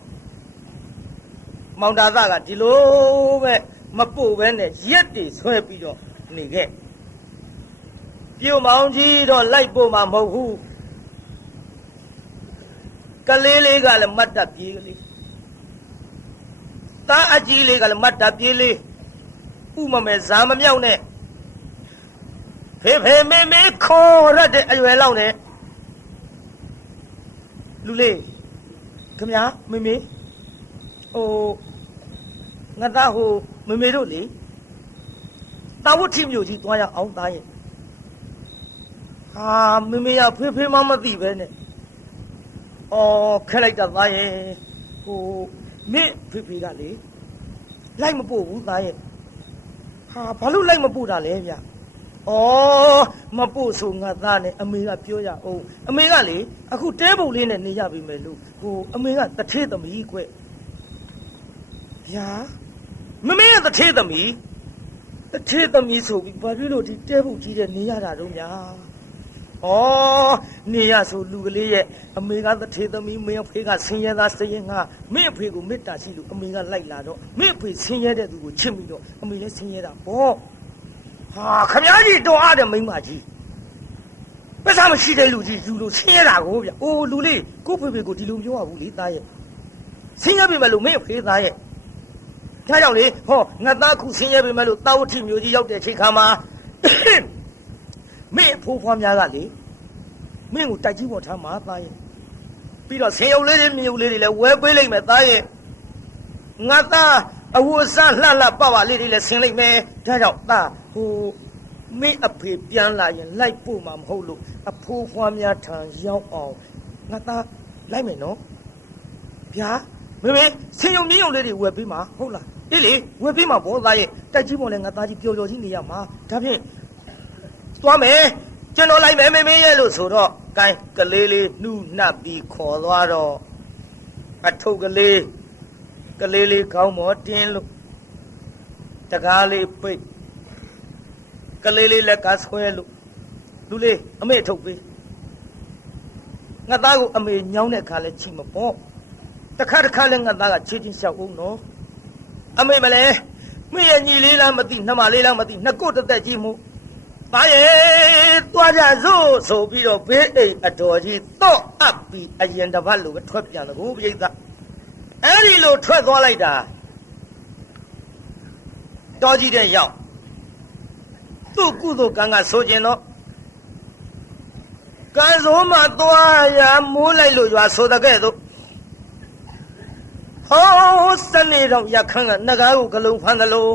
မောင်တာသကဒီလိုပဲမပုတ်ပဲနဲ့ရက်တွေဆွဲပြီးတော့နေခဲ့ပြုံမောင်ကြီးတော့လိုက်ပို့မှာမဟုတ်ဘူးကလေးလေးကလည်းမတ်တပ်ပြေးကလေးသားအကြီးလေးကလည်းမတ်တပ်ပြေးလေးဥမမဲဇာမမြောက်နဲ့ဖေဖေမေမေခေါ်ရတဲ့အရွယ်လောက်နဲ့လူလေးခင်ဗျာမေမေဟိုငါသားဟိုမေမေတို့လေတာဝတ်ထီမျိုးကြီးသွားရအောင်သားရဲ့ဟာမေမေကဖေဖေမသိပဲနဲ့အော်ခဲလိုက်တာသားရဲ့ဟိုမင်းဖေဖေကလေလိုက်မပို့ဘူးသားရဲ့ဟာဘာလို့လိုက်မပို့တာလဲဗျဩမပို့ဆိုငါသားနဲ့အမေကပြောရအောင်အမေကလေအခုတဲပုံလေးနဲ့နေရပြီမယ်လို့ဟိုအမေကတထေးသမီးကွဗျာမမေကတထေးသမီးဆိုပြီးဘာဖြစ်လို့ဒီတဲပုံကြီးတဲ့နေရတာတော့များဩနေရဆိုလူကလေးရဲ့အမေကတထေးသမီးမင်းအဖေကဆင်းရဲသားစရင်ငါမင်းအဖေကိုမေတ္တာရှိလို့အမေကလိုက်လာတော့မင်းအဖေဆင်းရဲတဲ့သူကိုချစ်ပြီးတော့အမေလည်းဆင်းရဲတာပေါ့ဟာခမည်းကြီးတော်အားတဲ့မိန်းမကြီးပစ္စမရှိတဲ့လူကြီးယူလို့ဆင်းရဲတာကိုဗျအိုးလူလေးကိုဖေဖေကိုဒီလိုပြောရဘူးလေသားရဲ့ဆင်းရဲပြီမဲ့လို့မင်းအဖေသားရဲ့ဒါကြောင့်လေဟောငါသားခုဆင်းရဲပြီမဲ့လို့တာဝတိမျိုးကြီးရောက်တဲ့ချိန်ခါမှာမင်းဖိုးဖွားများကလေမင်းကိုတိုက်ကြီးပေါ်ထားမှာသားရဲ့ပြီးတော့ဆင်ရုပ်လေးတွေမြုပ်လေးတွေလည်းဝဲပေးလိုက်မယ်သားရဲ့ ငါသားအဝတ်စားလှလှပပလေးတွေလည်းဆင်လိုက်မယ်ဒါကြောင့်သားဟိုမင်းအဖေပြန်လာရင်လိုက်ပို့မှာမဟုတ်လို့အဖိုးဖွားများထံရောက်အောင်ငါသားလိုက်မယ်နော်ဗျာမေမေဆင်ယုံမြင်းယုံလေးတွေဝယ်ပေးမှာဟုတ်လားအေးလေဝယ်ပေးမှာဘောသားရဲ့တိုက်ကြီးပေါ်လဲငါသားကြီးပျော်ပျော်ကြီးနေရမှာဒါဖြင့်သွားမယ်ကျွန်တော်လိုက်မယ်မေမေရဲ့လို့ဆိုတော့ကိုင်းကလေးလေးနှူးနှပ်ပြီးခေါ်သွားတော့အထုပ်ကလေးခေါင်းမောတင်းလို့တကားလေးပိတ်ကလေးလေးလက်ကဆွဲလို့လူလေးအမေထုတ်ပေးငါသားကိုအမေညောင်းတဲ့ခါလဲချိမပေါ့တခါလဲငါသားကချေချင်းလျှောက်ဦးနော်အမေမလဲမင်းရဲ့ညီလေးလားမသိနှမလေးလားမသိနှစ်ကိုတသက်ကြီးမှုသားရဲ့သွားကြစို့ဆိုပြီးတော့ဘေးအိမ်အတော်ကြီးတော့အပ်ပြီးအရင်တစ်ပတ်လိုပဲထွက်ပြန်လို့ပြိဿအဲ့ဒီလိုထွက်သွားလိုက်တာတော်ကြီးတဲ့ရောက်သူ့ကုသိုလ်ကံကဆိုခြင်းတော့ကံဆိုးမှသွားရမိုးလိုက်လို့ရွာဆိုတဲ့ကဲ့သို့ဟောစနေတော့ရခန်းကနဂါးကိုဂလုံးဖမ်းသလို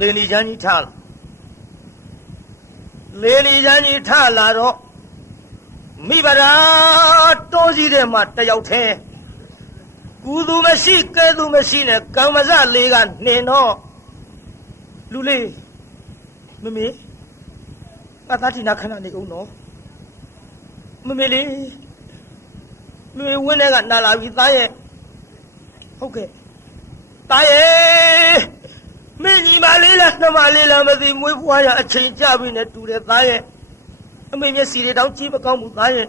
လေနီချမ်းကြီးထားလေနီချမ်းကြီးထားလာတော့မိဗရာတိုးကြီးတဲ့မှာတယောက်ထဲကုသူမရှိကဲသူမရှိနဲ့ကံမစလေးကနှင်တော့လူလေးမမေငါသားတီနာခဏနေအောင်နော်မမေလေးမမေဝင်းထဲကနာလာပြီသားရဲ့ဟုတ်ကဲ့သားရဲ့မင်းညီမလေးလားနှမလေးလားမသိမွေးဖွားရအချိန်ကြပြီနဲ့တူတယ်သားရဲ့အမေမျက်စီတွေတောင်ကြည့်မကောင်းဘူးသားရဲ့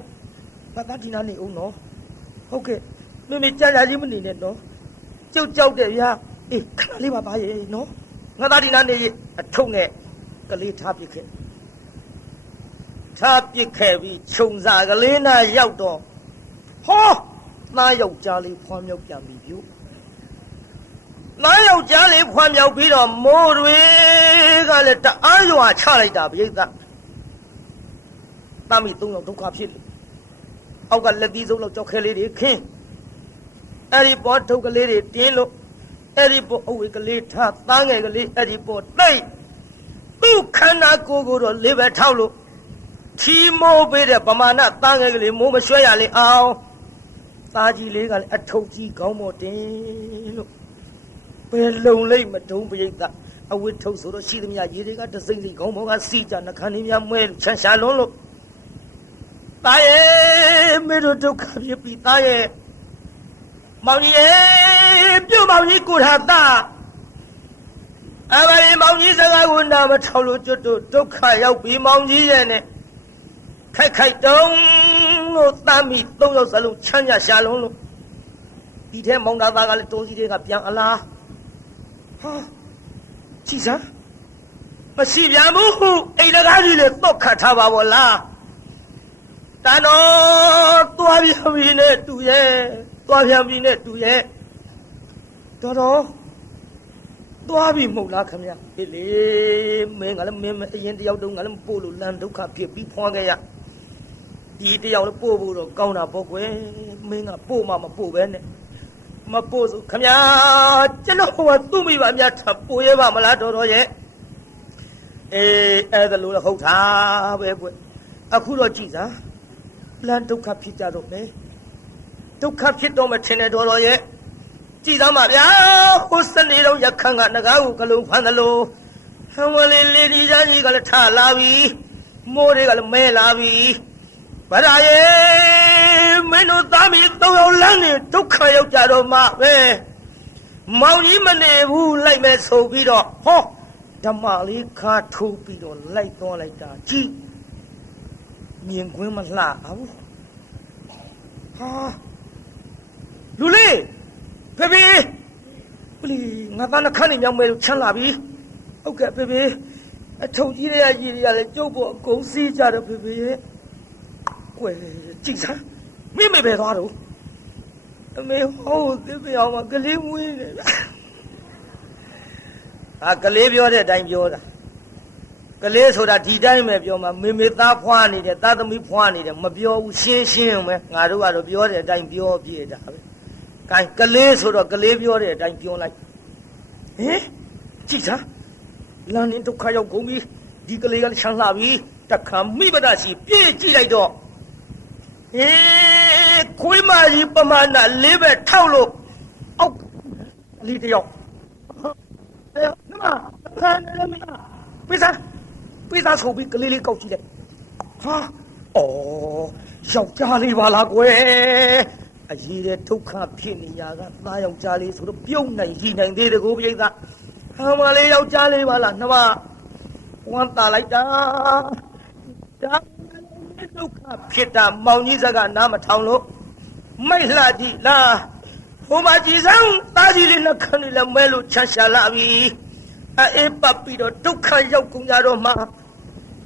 ငါသားတီနာနေအောင်နော်ဟုတ်ကဲ့မမေကြာကြာကြီးမနေနဲ့နော်ကျုပ်ကြောက်တယ်ဗျာအေးခဏလေးပါသားရဲ့နော်ငါသားတီနာနေရအထုံနဲ့ကလေးထားပစ်ခဲ့ပြီးခြုံစာကလေးနာရောက်တော့ဟောသားယောက်ျားလေးဖွားမြောက်ပြန်ပြီပြုသားယောက်ျားလေးဖွားမြောက်ပြီးတော့မိုးတွေကလည်းတအားရွာချလိုက်တာပြိဿသားမိသုံးယောက်ဒုက္ခဖြစ်လို့အောက်ကလက်သီးစုပ်လောက်ကြောက်ခဲလေးတွေခင်းအဲ့ဒီပေါ်ထုတ်ကလေးတွေတင်းလို့အဲ့ဒီပေါ်အဝေးကလေးထားသားငယ်ကလေးအဲ့ဒီပေါ်တိတ်သူ့ခန္ဓာကိုယ်ကိုတော့လေးပဲထောက်လို့ထီမိုးပေးတဲ့ပမာဏသားငယ်ကလေးမိုးမရွှဲရလေအောင်သားကြီးလေးကလည်းအထုပ်ကြီးခေါင်းပေါ်တင်လို့ဘယ်လုံလိုက်မတုံးပြိဿအဝတ်ထုတ်ဆိုတော့ရှိသမျှရေတွေကတစိမ့်စိမ့်ခေါင်းပေါ်ကစီကြနှခမ်းလေးများမွဲချမ်းရှာလွန်းလို့သားရဲ့မေတို့ဒုက္ခဖြစ်ပြီးသားရဲ့မောင်ကြီးရဲ့ပြုတ်မောင်ကြီးကိုထားသားအဘိမောင်ကြီးစကားကိုနားမထောင်လို့ကျွတ်တို့ဒုက္ခရောက်ပြီးမောင်ကြီးရဲ့နဲ့ခိုက်တုံးလို့တမ်းပြီးသုံးယောက်စလုံးချမ်းရရှာလုံးလို့ဒီထဲမောင်သားသားကလည်းတိုးစီတွေကပြန်အလားဟာကြည်စမ်းမရှိပြန်ဘူးအိမ်တကားကြီးလေတော့ခတ်ထားပါဘောလားတန်တော်သွားပြန်ပြီနဲ့တူရဲ့တော်တော်သွားပြီမဟုတ်လားခင်ဗျာအေးလေမင်းကလည်းမင်းအရင်တယောက်တုန်းကလည်းပို့လို့လမ်းဒုက္ခဖြစ်ပြီးဖွာခဲ့ရဒီတယောက်လည်းပို့ဖို့တော့ကောင်းတာပေါ့ကွယ်မင်းကပို့မှမပို့ပဲနဲ့မပို့ဆိုခင်ဗျာကျွန်တော်ကသူ့မိဘများထပ်ပို့ရပါမလားတော်ရဲ့အေးအဲ့ဒါလို့လည်းဟုတ်တာပဲကွယ်အခုတော့ကြည်စားလမ်းဒုက္ခဖြစ်ကြတော့မယ်ဒုက္ခဖြစ်တော့မှထင်တယ်တော်ရဲ့ကြည်သားမဗျာဟိုစနေတော့ရခန့်ကနဂါးကိုကလုံးဖမ်းသလိုဟံဝလေးလေးဒီသားကြီးကလည်းထလာပြီမိုးတွေကလည်းမဲလာပြီဗရာရဲ့မင်းတို့သားမီးသုံးယောက်လမ်းနေဒုက္ခရောက်ကြတော့မှပဲမောင်ကြီးမနေဘူးလိုက်မဲ့ဆိုပြီးတော့ဟောဓမ္မလေးခါထိုးပြီးတော့လိုက်သွားလိုက်တာကြည်မြင်ကွင်းမလှဘူးဟာလူလေးဖေဖေပလီငါသားနှခမ်းနေမြောက်မဲလို့ချမ်းလာပြီဟုတ်ကဲ့ဖေဖေအထုံကြီးတွေကရည်ရလဲကျုပ်ပေါ်အကုန်စီးကြတယ်ဖေဖေရဲ့ကွယ်ကြည်စမ်းမင်းမေပဲသွားတော့အမေဟောသစ်ပြောင်းမှာကလေးမွေးနေကလေးပြောတဲ့အတိုင်းပြောတာကလေးဆိုတာဒီတိုင်းပဲပြောမှာမေသားဖွားနေတယ်သားသမီးဖွားနေတယ်မပြောဘူးရှင်းပဲငါတို့ကတော့ပြောတဲ့အတိုင်းပြောပြတာပဲ ကိုင်ကလေးဆိုတော့ကလေးပြောတဲ့အတိုင်းပြောလိုက်ဟင်ကြည့်စမ်းလမ်းနဲ့ဒုက္ခရောက်ကုန်ပြီဒီကလေးကချမ်းလာပြီတခါမိဘဒစီပြေးကြည့်လိုက်တော့ခွေးမကြီးပမာဏလေးပဲထောက်လို့အောက်ကလေးတယောက်နမခန်းနေမလားပိစာဆိုပြီးကလေးလေးကောက်ကြည့်လိုက်ဟာအော်ယောက်ျားလေးပါလားကွယ်အရေးတဲ့ဒုက္ခဖြစ်နေရကသားယောက်ျားလေးဆိုတော့ပြုံးနိုင်ရည်နိုင်သေးတယ်ကိုပြိဿဟာမလေးယောက်ျားလေးပါလားနှမဝမ်းသာလိုက်တာဒါဒုက္ခဖြစ်တာမောင်ကြီးစကားနားမထောင်လို့မိတ်လှကြည့်လားဟိုမှာကြည်စမ်းသားကြီးလေးနှခမ်းလေးလည်းမဲလို့ချမ်းရှာလာပြီအေးပတ်ပြီးတော့ဒုက္ခရောက်ကုန်ကြတော့မှ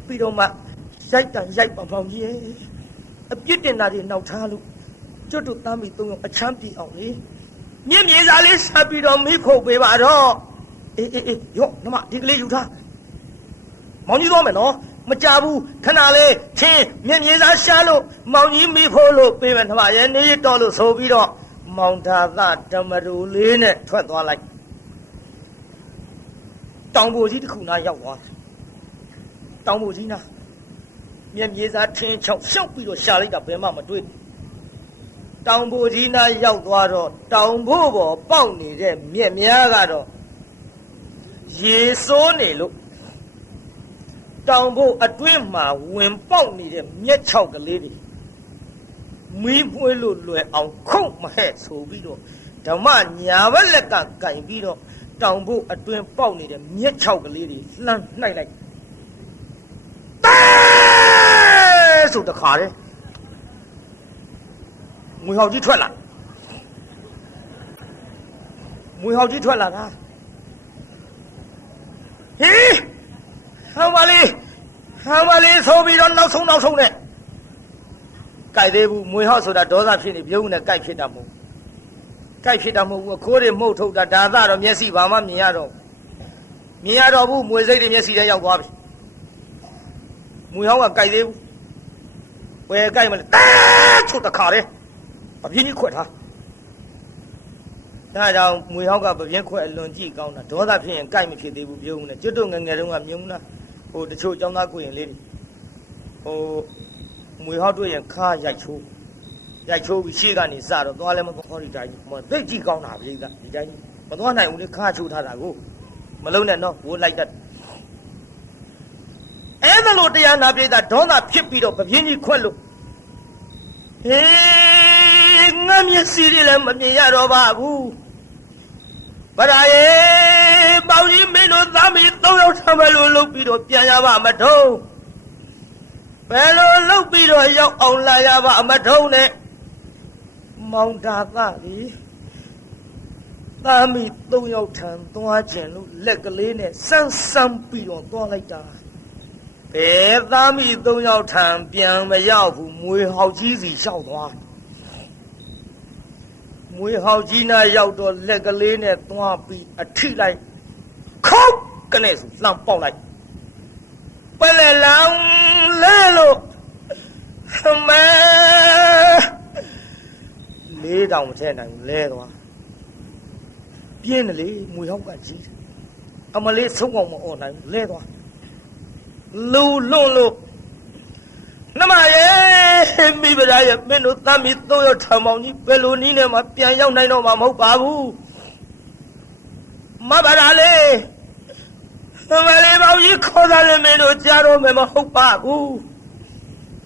ပြီးတော့မှရိုက်တန်ရိုက်ပါမောင်ကြီးအပြစ်တင်တာတွေနောက်ထားလို့ကျွတ်တို့သားမိသုံးယောက်အချမ်းပြေအောင်လေမြင့်မြေစားလေးဆက်ပြီးတော့မိဖို့ပေးပါတော့အေးရော့နမဒီကလေးယူထားမောင်ကြီးသွားမယ်နော်မကြဘူးခဏလေးချင်းမြင့်မြေစားရှာလို့မောင်ကြီးမိဖို့လို့ပေးမယ်နမရဲ့နေရတော့လို့ဆိုပြီးတော့မောင်သာသဓမ္မရူလေးနဲ့ထွက်သွားလိုက်တောင်ပေါ်ကြီးတစ်ခုနားရောက်သွားတောင်ပေါ်ကြီးနားမြက်မြေစားထင်းချောက်ရှောက်ပြီးတော့ရှာလိုက်တာဘယ်မှမတွေ့တောင်ပေါ်ကြီးနားရောက်သွားတော့တောင်ဖို့ပေါ်ပေါက်နေတဲ့မြက်များကတော့ရေစိုးနေလို့တောင်ဖို့အတွင်းမှာဝင်ပေါက်နေတဲ့မြက်ချောက်ကလေးတွေမီးမွေးလို့လွယ်အောင်ခုတ်မဟဲ့ဆိုပြီးတော့ဓမ္မညာဘက်လက်ကကင်ပြီးတော့တောင်ဖို့အတွင်းပေါက်နေတဲ့မြက်ချောက်ကလေးတွေလှမ်းနှိုက်လိုက်ဆိုတခါတယ်မွေဟောက်ကြီးထွက်လာမွေဟောက်ကြီးထွက်လာတာဟေးဟမ်ပါလေးဆိုပြီးတော့နောက်ဆုံးနဲ့ကြိုက်သေးဘူးမွေဟောက်ဆိုတာဒေါသဖြစ်နေပြုံးနဲ့ကြိုက်ဖြစ်တာမဟုတ်ဘူးအခိုးတွေမှုတ်ထုတ်တာဒါသတော့မျက်စိဘာမှမြင်ရတော့ဘူးမွေစိတ်တွေမျက်စိထဲရောက်သွားပြီမွေဟောက်ကကြိုက်သေးဘူးဝယ်ကြိုက်မလဲတားချုပ်တခါတယ်ပပြင်းကြီးခွက်ထားဒါကြောင့်မွေဟောက်ကပပြင်းခွက်အလွန်ကြည့်ကောင်းတာဒေါသဖြစ်ရင်ကြိုက်မဖြစ်သေးဘူးပြုံးနဲ့ကျွတ်တို့ငယ်ငယ်တုန်းကမြုံလားဟိုတချို့ចောင်းသားကိုရင်လေးတွေဟိုမွေဟောက်တို့ရင်ခါရိုက်ချိုးပြီးရှေ့ကနေစတော့သွားလဲမသွားဒီတိုင်းမသိကြည့်ကောင်းတာပြိဿဒီတိုင်းမသွားနိုင်ဘူးလေခါချိုးထားတာကိုမလုံးနဲ့နော်ဝိုးလိုက်တတ်အဲ့ဒါလို့တရားနာပြိဿဒေါသဖြစ်ပြီးတော့ပပြင်းကြီးခွက်လို့ဟေးငါမျက်စိတွေလည်းမမြင်ရတော့ပါဘူးဗရာရေပေါင်းကြီးမင်းတို့သားမီး၃ယောက်ထမ်းမယ်လို့လုပ်ပြီးတော့ပြန်ရပါမထုံးဘယ်လိုလုပ်ပြီးတော့ရောက်အောင်လာရပါမထုံးနဲ့မောင်တာသလေသားမီး၃ယောက်ထမ်းသွားခြင်းလို့လက်ကလေးနဲ့စမ်းပြီးတော့သွားလိုက်တာဘယ်သားမီး၃ယောက်ထမ်းပြန်မရောက်ဘူးမွေဟောက်ကြီးစီလျှောက်သွားမွေဟောက်ကြီးနာရောက်တော့လက်ကလေးနဲ့သွားပြီးအထိလိုက်ခုတ်ကနေဆိုလှမ်းပေါက်လိုက်ပလဲလောင်လဲလို့မဲလေးတောင်မထည့်နိုင်ဘူးလဲသွားပြင်းတယ်လေမွေဟောက်ကကြီးအမလေးဆုံးအောင်မអော်နိုင်ဘူးလဲသွားလူလွန့်လို့နမရဲ့မိဗရာရဲ့မင်းတို့သားမီး၃ယောက်ထောင်ပေါင်းကြီးဘယ်လိုနည်းနဲ့မှပြန်ရောက်နိုင်တော့မှမဟုတ်ပါဘူးမဗရာလေးမလေးပေါင်းကြီးခေါ်တာလည်းမင်းတို့ကြားတော့မယ်မဟုတ်ပါဘူး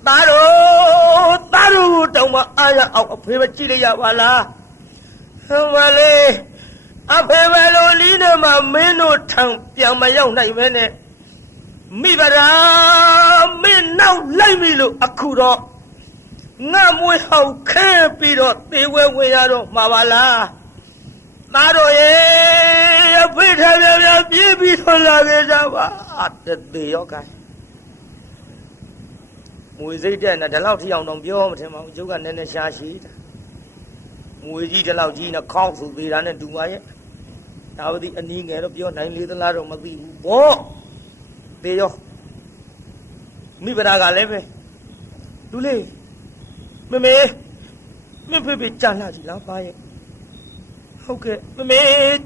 သားတို့တောင်မအားရအောင်အဖေပဲကြည့်လိုက်ရပါလားမလေးအဖေပဲလိုနည်းနဲ့မှမင်းတို့ထောင်ပြန်မရောက်နိုင်ပဲနဲ့မိဗရာမင်းနောက်လိုက်ပြီလို့အခုတော့ငါမွေးဟောက်ခဲပြီးတော့သေဝဲဝင်ရတော့မှာပါလားသားတို့ရဲ့အဖေထားပြပြေးပြီးတော့လာခဲ့ကြပါတသေးရောကမွေစိတ်တဲ့နဲ့ဒီလောက်ထီအောင်တော့ပြောမထင်ပါဘူးကျုပ်ကနည်းနည်းရှားရှိတာမွေကြီးဒီလောက်ကြီးနဲ့ခေါင်းဆိုသေးတာနဲ့တူပါရဲ့ဒါဝတိအနီးငယ်တော့ပြောနိုင်လေသလားတော့မသိဘူးဘောသေးရောမိဗရာကလည်းပဲလူလေးမမေမဖေဖေကြာလာကြည်လားပါရဲ့ ဟုတ်ကဲ့မမေ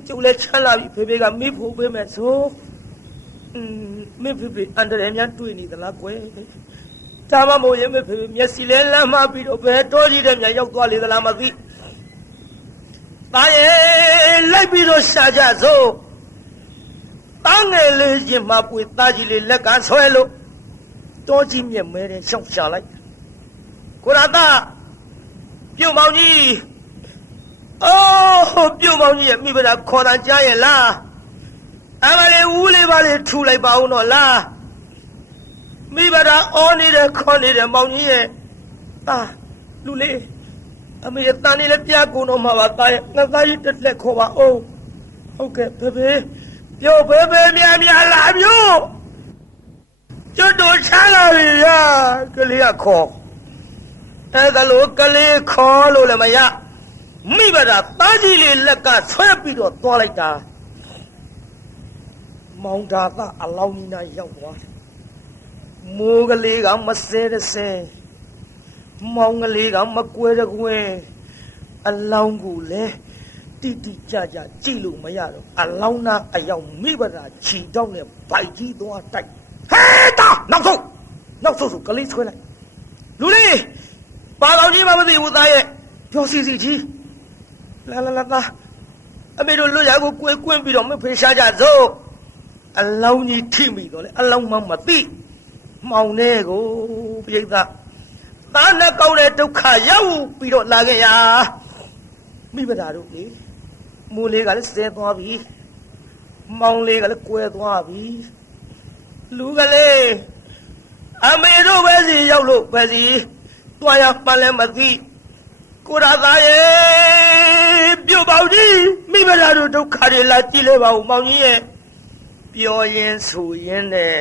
ကျုပ်လည်းချမ်းလာပြီဖေဖေကမိဖို့ပေးမယ်ဆိုမေဖေဖေအန်တရယ်များတွေ့နေသလားကွယ်ဒါမှမဟုတ်ရင်မေဖေဖေမျက်စိလဲလမ်းမပြီးတော့ဘယ်တော့ကြီးတဲ့များရောက်သွားလေသလားမသိပါရဲ့လိုက်ပြီးတော့ရှာကြစို့တားငယ်လေးရင်မပွေသားကြီးလေးလက်ကဆွဲလို့တောကြီးမြက်မဲတဲ့ရှောက်ရှာလိုက်ကိုရတာပြုံမောင်ကြီးအိုးပြုံမောင်ကြီးရဲ့မိဘတာခေါ်တာကြားရဲ့လားအမလေးဦးလေးပါလေးထူလိုက်ပါဦးတော့လားမိဘတာအော်နေတဲ့ခေါ်နေတဲ့မောင်ကြီးရဲ့တာလူလေးအမေတန်နေလည်းပြကုန်တော့မှာပါတာရဲ့ငါသားကြီးတက်လက်ခေါ်ပါအောင်ဟုတ်ကဲ့ဖေဖေပြောဖေဖေများလာမျိုးကျွတ်တို့ချမ်းလာပြီရာကလေးကခေါ်အဲ့ဒါလို့ကလေးခေါ်လို့လည်းမရမိဘတာတားကြီးလေးလက်ကဆွဲပြီးတော့သွားလိုက်တာမောင်ဒါကအလောင်းကြီးနာရောက်သွားတယ်မိုးကလေးကမစဲတစဲမောင်ကလေးကမကွဲတကွဲအလောင်းကိုလည်းတိတိကျကျကြည့်လို့မရတော့အလောင်းနာအယောင်မိဘတာခြီတောင်းနဲ့ဗိုက်ကြီးသွားတိုက်ဟဲ့တာနောက်ဆုံးကလေးဆွဲလိုက်လူလေးပါကောင်ကြီးမသိဘူးသားရဲ့ပြောစီကြီးလာသားအမေတို့လွတ်ရကိုကွင်းပြီးတော့မဖေရှားကြစို့အလောင်းကြီးထိမိတော့လေအလောင်းမှမသိမှောင်နေကိုပြိဿသားနဲ့ကောင်းတဲ့ဒုက္ခရောက်ပြီးတော့လာခဲ့ရမိဘတာတို့လေမိုးလေးကလည်းဆဲသွားပြီမောင်လေးကလည်းကွဲသွားပြီလူကလေးအမေတို့ပဲစီရောက်လို့ပဲစီတွားရမှလည်းမသိကိုရသားရဲ့ပြုတ်ပေါကြီးမိဘတာတို့ဒုက္ခတွေလာကြည့်လဲပါဦးမောင်ကြီးရဲ့ပြောရင်ဆိုရင်နဲ့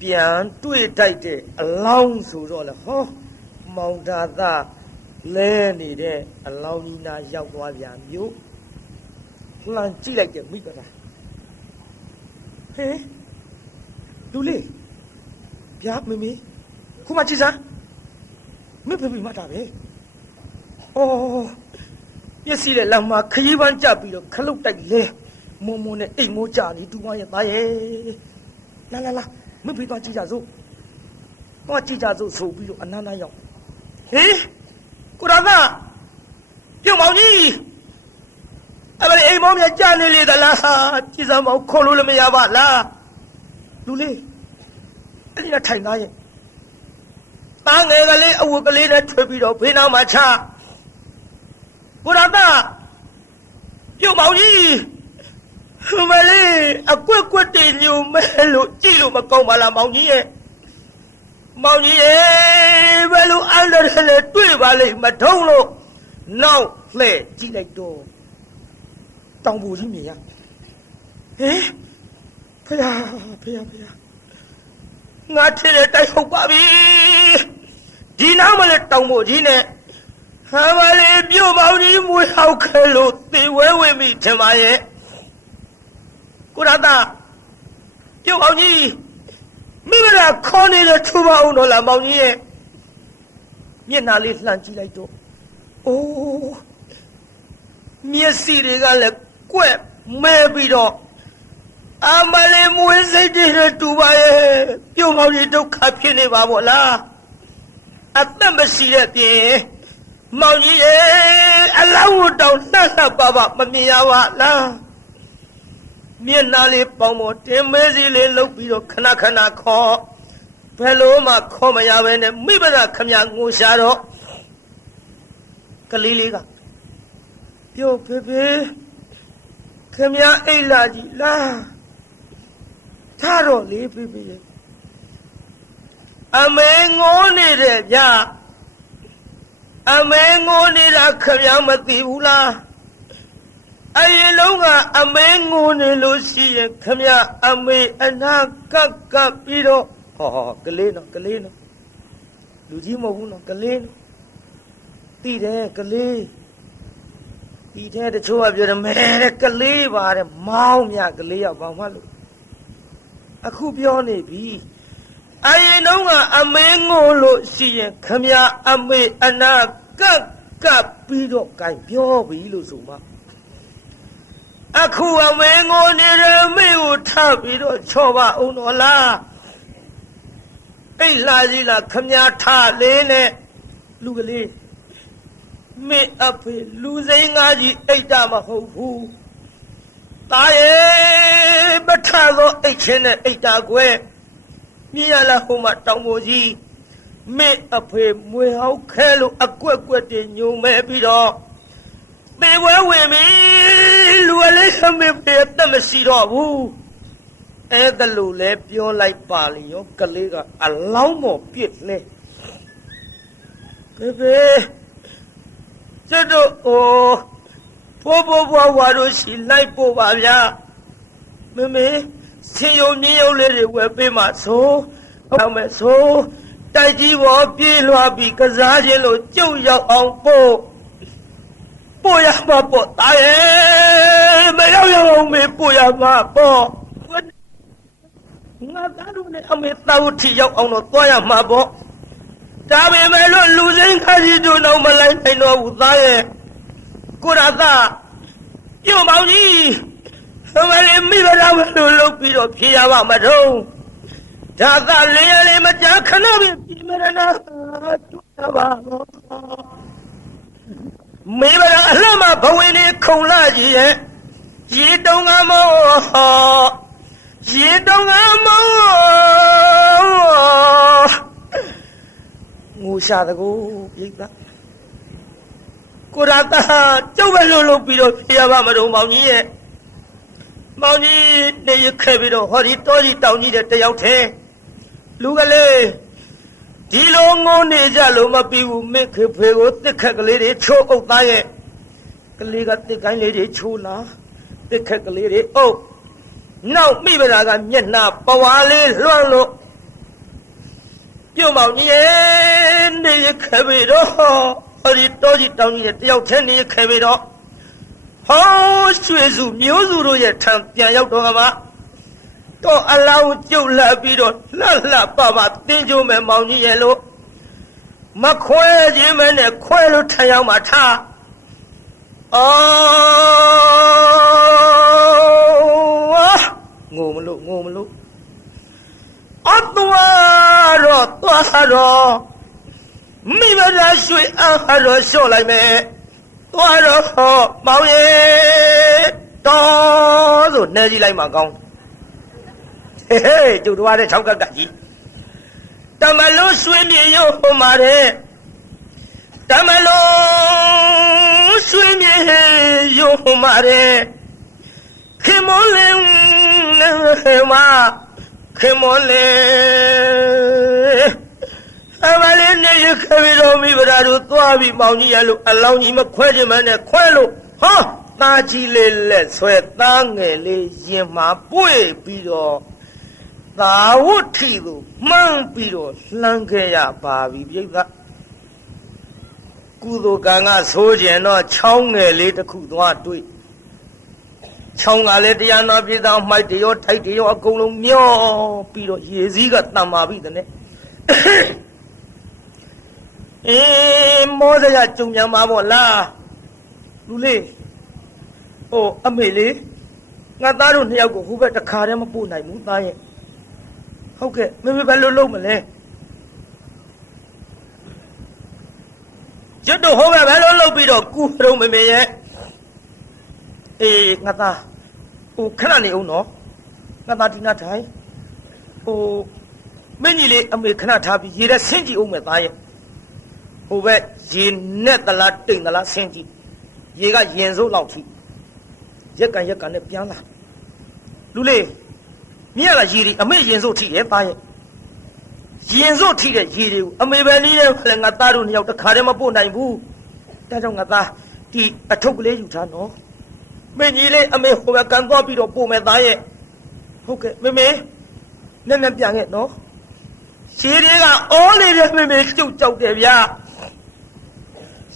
ပြန်တွေ့တိုက်တဲ့အလောင်းဆိုတော့လေဟောမောင်ဒါသားလဲနေတဲ့အလောင်းကြီးနာရောက်သွားပြန်မျိုးလှမ်းကြည့်လိုက်တဲ့မိဘတာဟဲ့လူလေးဗျာမမေခုမှကြည့်စမ်းမိဖေဖေမှတ်တာပဲအော်ပြည့်စည်တဲ့လမ်းမှာခရီးပန်းကြပြီးတော့ခလုတ်တိုက်လဲမုံမုံနဲ့အိမ်မိုးကြနေတူမရဲ့သားရဲ့လာမိဖေသွားကြည့်ကြစို့သွားကြည့်ကြစို့ဆိုပြီးတော့အနန္တရောက်ဟေးကိုရသာပြုံမောင်ကြီးအမလေးအိမ်မောင်မြကြနေလေသလားကြည်စမ်းမောင်ခေါ်လို့လည်းမရပါလားလူလေးအဲ့ဒီကထိုင်သားရဲ့တားငယ်ကလေးအဝတ်ကလေးနဲ့ထွေးပြီးတော့ဘေးနားမှာချကိုရသာပြုံမောင်ကြီးမလေးအကွက်ကွက်တင်ညူမဲလို့ကြည့်လို့မကောင်းပါလားမောင်ကြီးရဲ့မောင်ကြီးရဲ့ဘယ်လိုအန္တရာယ်နဲ့တွေ့ပါလိမ့်မထုံးလို့နောက်လှဲ့ကြည့်လိုက်တော့တောင်ပူကြီးမြင်ရဟေးဖယားငါထင်တဲ့တိုက်ဟုတ်ပါပြီဒီနားမလဲတောင်ပူကြီးနဲ့ဟာမလေးပြုတ်ပေါင်းကြီးမွေးဟောက်ခဲလို့သေဝဲဝင်ပြီထင်ပါရဲ့ကိုရတာပြုတ်ပေါင်းကြီးမိမလာခေါ်နေတဲ့ထူပါအောင်တော့လားမောင်ကြီးရဲ့မျက်နှာလေးလှမ်းကြည့်လိုက်တော့အိုးမျက်စိတွေကလည်းကွက်မဲပြီးတော့အမလေးမွေးစိတ်တွေတူပါရဲ့ပြုတ်ပေါင်းကြီးဒုက္ခဖြစ်နေပါဘောလားအသက်မရှိတဲ့ပြင်မောင်ကြီးရဲ့အလောင်းတောင်နှက်ပါမမြင်ရပါလားမျက်နှာလေးပေါင်ပေါ်တင်မဲစီလေးလှုပ်ပြီးတော့ခဏခေါ်ဘယ်လိုမှခေါ်မရဘဲနဲ့မိဘကခမငိုရှာတော့ကလေးလေးကပြောဖေခမအိတ်လာကြီးလားထားတော့လေဖေအမေငိုနေတယ်ဗျအမေငိုနေတာခမမသိဘူးလားအရင်လုံးကအမေငိုနေလို့ရှိရင်ခမအမေအနာကပ်ပြီးတော့ဟောကလေးနော်လူကြီးမဟုတ်ဘူးနော်ကလေးနော်သိတယ်ကလေးဒီထဲတချို့ကပြောတယ်မဲတဲ့ကလေးပါတဲ့မောင်းမြကလေးရောက်ဘာမှလို့အခုပြောနေပြီအရင်တော့ကအမေငိုလို့ရှိရင်ခမအမေအနာကပ်ပြီးတော့ကြိုင်ပြောပြီလို့ဆိုမှ အခုအမေငိုနေတယ်မေကိုထပြီးတော့ချော့ပါအောင်တော့လားအိတ်လာကြီးလားခမညာထလေးနဲ့လူကလေးမေအဖေလူစိမ်းငါကြီးအိတ်တာမဟုတ်ဘူးတာရဲ့ပထသောအိတ်ချင်းနဲ့အိတ်တာကွယ်မြင်ရလားဟိုမှာတောင်ပေါ်ကြီးမေအဖေမွေဟောက်ခဲလို့အကွက်ကွက်တင်ညုံမဲ့ပြီးတော့မေဝဲဝင်ပြီလူကလေးခမေဖေတတ်မရှိတော့ဘူးအဲ့ဒါလို့လဲပြောလိုက်ပါလေရောကလေးကအလောင်းပေါ်ပြစ်လဲဖေကျတော့ဘိုးဝါတို့ရှိလိုက်ပို့ပါဗျာမေဆင်းယုံညင်းယုံလေးတွေဝယ်ပေးမှဆိုဟုတ်မယ်ဆိုတိုက်ကြီးပေါ်ပြေးလွှားပြီးကစားခြင်းလို့ကြုတ်ရောက်အောင်ပို့ရမှာပေါ့တာရဲ့မရောက်ရအောင်မေပို့ရမှာပေါ့ငါသားတို့နဲ့အမေသားတို့ထီရောက်အောင်တော့သွားရမှာပေါ့ဒါပေမဲ့လို့လူစိမ်းခါကြီးတို့တော့မလိုက်နိုင်တော့ဘူးသားရဲ့ကိုရသားပြုံမောင်ကြီးအမလေးမိဘတော်လို့လုပ်ပြီးတော့ဖြေရပါမတော့ဒါသာလေးရလေးမကြခဏပဲပြည်မရနာတို့ပါတော့မိဘတော်အလှမဘဝင်နေခုံလာကြီးရဲ့ရေတုံးကမောရေတုံးကမောငူရှာတကူပြိတ္တာကိုရတာကျုပ်ပဲလို့လုပ်ပြီးတော့ဖြေရပါမတော့မောင်ကြီးရဲ့မောင်ကြီးနေရခဲ့ပြီးတော့ဟောဒီတောကြီးတောင်ကြီးတဲ့တယောက်ထဲလူကလေးဒီလိုငုံနေကြလို့မပြီးဘူးမိခေဖေကိုတစ်ခက်ကလေးတွေချိုးအုပ်သားရဲ့ကလေးကတစ်ကိုင်းလေးတွေချိုးလာတစ်ခက်ကလေးတွေအုပ်နောက်မိဗရာကမျက်နှာပဝါလေးလွှမ်းလို့ပြုံမောင်ကြီးရဲ့နေရခဲ့ပြီးတော့ဟောဒီတောကြီးတောင်ကြီးတဲ့တယောက်ထဲနေရခဲ့ပြီးတော့ဟောရွှေစုမျိုးစုတို့ရဲ့ထံပြန်ရောက်တော့မှတော့အလောင်းကျုပ်လာပြီးတော့လှလှပပတင်းကျိုးမဲ့မောင်ကြီးရဲ့လို့မခွဲခြင်းမဲနဲ့ခွဲလို့ထံရောက်မှထားငိုမလို့အသွားတော့မိမသာရွှေအားတော့လျှော့လိုက်မယ်သွားတော့မောင်ရဲ့တော်ဆိုနေကြည့်လိုက်မှကောင်းဟေးကျုပ်တို့ရတဲ့6ကက်ကကြီးတမလုံးရွှေမြေရုံဟိုမှာတဲ့တမလုံးရွှေမြေရုံဟိုမှာတဲ့ခင်မောလင်းခင်မောလင်းအမလေးနေရခပြီးတော့မိဗရာတို့သွားပြီးမောင်ကြီးရလို့အလောင်းကြီးမခွဲခြင်းမနဲ့ခွဲလို့ဟောသားကြီးလေးလက်ဆွဲသားငယ်လေးရင်မှာပွေပြီးတော့သာဝတ္ထိကိုမှန်းပြီးတော့လှမ်းခဲ့ရပါပြီပြိဿကုသိုလ်ကံကဆိုးကျင်တော့ချောင်းငယ်လေးတစ်ခုသွားတွေ့ချောင်းကလည်းတရားနာပြည်သားမိုက်တရောထိုက်တရောအကုန်လုံးမျောပြီးတော့ရေစည်းကတန်ပါပြီတဲ့မောစရာကြုံညာမှာပေါ့လားလူလေးအမေလေးငါသားတို့နှစ်ယောက်ကိုဟိုဘက်တစ်ခါတည်းမပို့နိုင်ဘူးသားရဲ့ဟုတ်ကဲ့မမေဘယ်လိုလုပ်မလဲကျွတ်တို့ဟိုဘက်ဘယ်လိုလုပ်ပြီးတော့ကူတော့မမေရဲ့ငါသားခဏနေအောင်နော်ငါသားဒီနာထိုင်မင်းကြီးလေးအမေခဏထားပြီးရေထဲဆင်းကြည့်အောင်မယ်သားရဲ့ဟိုဘက်ရေနဲ့သလားတိမ်သလားဆင်းကြည့်ရေကရင်စိုးလောက်ထိရက်ကန်နဲ့ပြန်လာလူလေးမြင်ရလားရေတွေအမေရင်စိုးထိတယ်သားရဲ့ရင်စိုးထိတဲ့ရေတွေကိုအမေပဲနည်းနဲ့လည်းငါသားတို့နှစ်ယောက်တစ်ခါတည်းမပို့နိုင်ဘူးဒါကြောင့်ငါသားဒီအထုပ်ကလေးယူထားနော်မင်းကြီးလေးအမေဟိုဘက်ကန်သွားပြီးတော့ပို့မယ်သားရဲ့ဟုတ်ကဲ့မေနဲ့ပြန်ခဲ့နော်ရေတွေကအော်နေတဲ့မေကျုပ်ကြောက်တယ်ဗျာ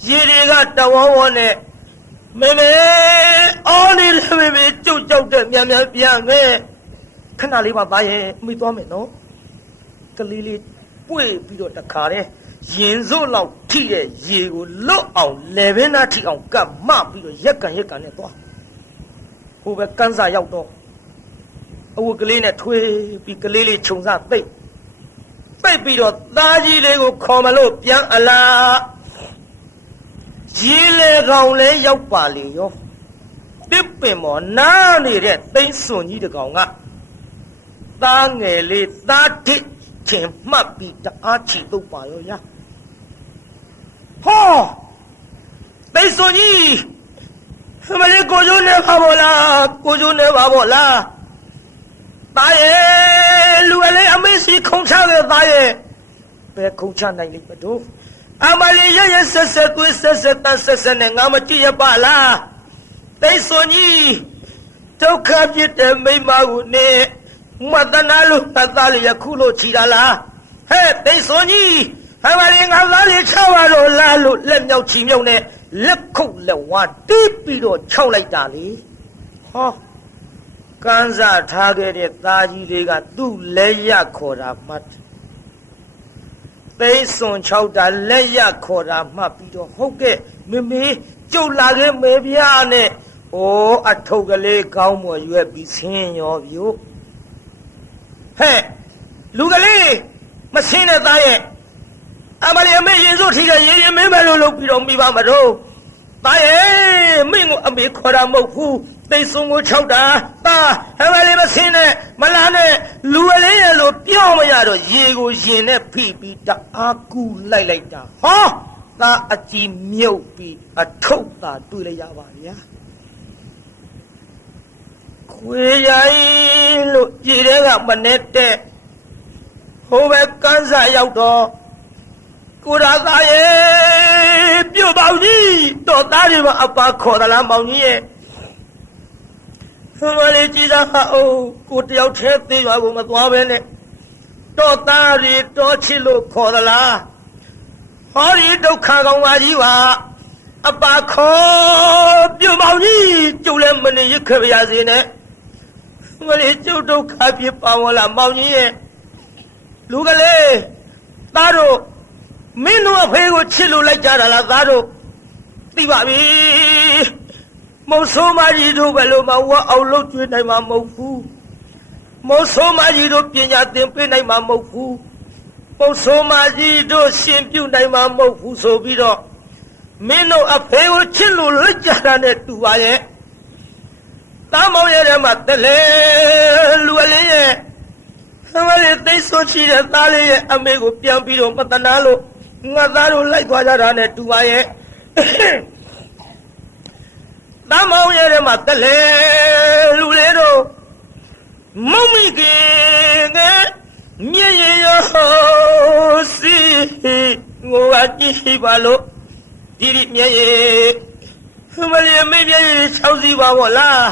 ရေတွေကတဝဝနဲ့မေအော်နေတဲ့မေကျုပ်ကြောက်တဲ့မြန်ပြန်ခဲ့ခဏလေးပါသားရဲ့မိသွားမယ်နော်ကလေးလေးပွေပြီးတော့တခါတည်းရင်စို့လောက်ထိတဲ့ရေကိုလွတ်အောင်လေဘင်းသားထိအောင်ကပ်မပြီးတော့ရက်ကန်နဲ့သွား ိုပဲကန်းစာရောက်တော့အဝတ်ကလေးနဲ့ထွေးပြီးကလေးလေးခြုံစသိပ်ပြီးတော့သားကြီးလေးကိုခေါ်မလို့ပြန်အလားရေလေကောင်လည်းရောက်ပါလေရောတစ်ပင်မော်နားနေတဲ့သိန်းစွန်ကြီးတကောင်ကသားငယ်လေးသားတစ်ချင်မှတ်ပြီးတအားချီတုပ်ပါရောရဟောသိန်းစွန်ကြီးမလေးကိုကျိုးနေပါဘောလားကိုကျိုးနေပါဘောလားသားရဲ့လူအလေးအမေစီခုံချခဲ့သားရဲ့ဘယ်ခုံချနိုင်လိမ့်မတို့အမလေးရရဆက်ဆက်သွေးဆက်ဆက်တန်းဆက်ဆက်နဲ့ငါမကြည့်ရပါလားသိစွန်ကြီးဒုက္ခပြစ်တဲ့မိမကိုနေမတနာလို့တသားလေးရခုလို့ချီတာလားဟဲ့သိစွန်ကြီးအမလေးငါသားလေးချပါတော့လားလို့လက်မြောက်ချီမြုံနဲ့လက်ခုတ်လက်ဝါတီးပြီးတော့ခြောက်လိုက်တာလေဟောကန်းစားထားခဲ့တဲ့သားကြီးလေးကသူ့လက်ရခေါ်တာမှတ်သိစွန်6တာလက်ရခေါ်တာမှတ်ပြီးတော့ဟုတ်ကဲ့မေမေကျုပ်လာခဲ့မေဗျာနဲ့ဩအထုပ်ကလေးကောင်းမွယ်ရွက်ပြီးဆင်းရောပြို့ဟဲ့လူကလေးမဆင်းတဲ့သားရဲ့အမလေးအမေရင်စိုးထိတဲ့ရေရင်မင်းမလို့လုပ်ပြီးတော့မိပါမတော့သားရဲ့မင်းကိုအမေခေါ်တာမဟုတ်ဘူးသိစွန်ကို6တာသားအမလေးမဆင်းနဲ့မလားနဲ့လူကလေးရဲ့လို့ပြောမရတော့ရေကိုရင်နဲ့ဖိပြီးတအားကူလိုက်တာဟောသားအကြည်မြုပ်ပြီးအထုပ်သာတွေ့လိုက်ရပါဗျာခွေရိုင်းလို့ကြည်တဲ့ကမနဲ့တဲ့ဟိုပဲကန်းစာရောက်တော့ကိုရာသားရဲ့ပြုတ်ပေါင်းကြီးတော့သားတွေကအပါခေါ်သလားမောင်ကြီးရဲ့ဟိုလေကြည်သားဟာအိုးကိုတယောက်တည်းသေးရွာကိုမသွားပဲနဲ့တော့သားတွေတော့ချစ်လို့ခေါ်သလားဟောဒီဒုက္ခကောင်ပါကြီးပါအပါခေါ်ပြုတ်ပေါင်းကြီးကျုပ်လည်းမနေရခဲ့ပါရစေနဲ့ငါလေးကျုပ်ဒုက္ခဖြစ်ပါဝလားမောင်ကြီးရဲ့လူကလေးသားတို့မင်းတို့အဖေကိုချစ်လို့လိုက်ကြတာလားသားတို့သိပါပြီမုံဆိုးမကြီးတို့ဘယ်လိုမှဝတ်အောင်လုပ်ကျွေးနိုင်မှာမဟုတ်ဘူးမုံဆိုးမကြီးတို့ပညာသင်ပေးနိုင်မှာမဟုတ်ဘူးမုံဆိုးမကြီးတို့ရှင်ပြုနိုင်မှာမဟုတ်ဘူးဆိုပြီးတော့မင်းတို့အဖေကိုချစ်လို့လိုက်ကြတာနဲ့တူပါရဲ့သားမောင်ရဲ့ထဲမှာတလဲလူအလေးရဲ့အမလေးသိဆိုချီတဲ့သားလေးရဲ့အမေကိုပြန်ပြီးတော့မတနာလို့ငါသားတို့လိုက်သွားကြတာနဲ့တူပါရဲ့သားမောင်ရဲ့ထဲမှာတလဲလူလေးတို့မုံမိကင်ကမြည့်ရရောစီငိုကကြည့်ပါလို့ဒီမြည့်ရအမလေးမေမြည့်ရ6စီပါဘောလား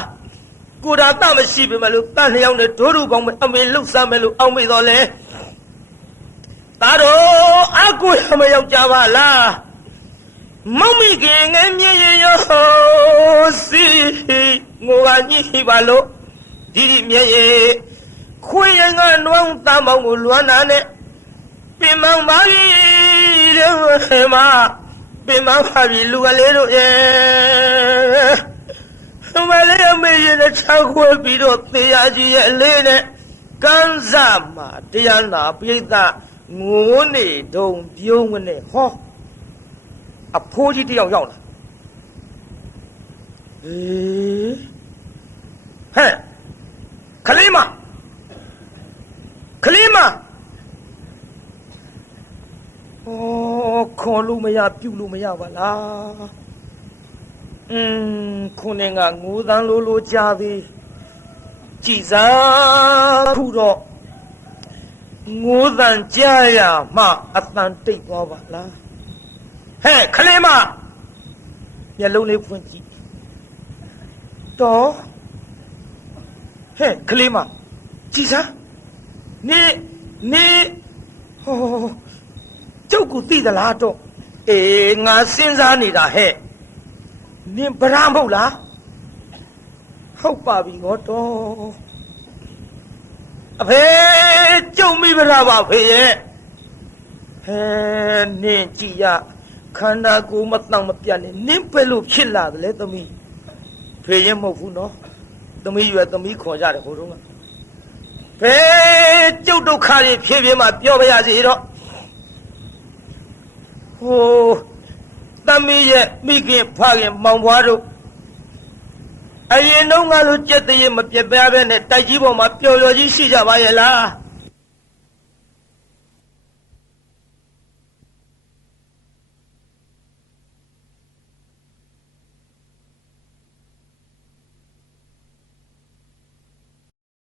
ကိုရာတမရှိပြီမလို့တန်လျောင်းနဲ့ဒိုးဒူပေါင်းမဲ့အမေလှုပ်ရှားမယ်လို့အောက်မေ့တော်လဲသားတော်အကူရမယောက်ကြပါလားမုံမိခင်ငယ်မြည်ရောစီငိုကညှိပါလို့ဒီမြည်ရခွေရင်ကနွမ်းတမောင်ကိုလွမ်းနာနဲ့ပင်မောင်ပါပြီတဲ့မှာပင်မောင်ပါပြီလူကလေးတို့ရဲ့မလေးအမေရဲ့ချောက်ခွဲပြီးတော့သေရကြီးရဲ့အလေးနဲ့ကန်းစားမှာတရားနာပြိဿငိုးနေတုံပြုံးနဲ့ဟောအဖိုးကြီးတယောက်ရောက်လာဟဲ့ခလေးမဩခေါ်လို့မရပြုတ်လို့မရပါလားခုနေကငိုးသန်းလိုကြပြီကြည်စားခုတော့ငိုးသန်းကြရမှအတန်တိတ်သွားပါလားဟဲ့ခလေးမမျက်လုံးလေးဖွင့်ကြည့်တော့ဟဲ့ခလေးမကြည်စားနေဟောကျုပ်ကိုသိသလားတော့အေးငါစဉ်းစားနေတာဟဲ့နင်ဗရာမဟုတ်လားဟုတ်ပါပြီငေါတော့အဖေကျုံမိဗရာပါဖေရဲ့ဟဲနင်ကြည်ရခန္ဓာကိုယ်မတောင်မပြတ်နဲ့နင်ပဲလို့ဖြစ်လာတယ်လေသမီးဖေရဲ့မဟုတ်ဘူးနော် သမီးရွယ်သမီးခေါ်ကြတယ်ဟိုတုန်းကဘယ်ကျုပ်ဒုက္ခတွေဖြည်းဖြည်းမှပြောပါရစေတော့ဟိုသမီးရဲ့မိခင်ဖခင်မောင်ဘွားတို့အရင်တော့ငါလိုကြက်တည်းမပြက်ပြားပဲနဲ့တိုက်ကြီးပေါ်မှာပျော်ပျော်ကြီးရှိကြပါရဲ့လား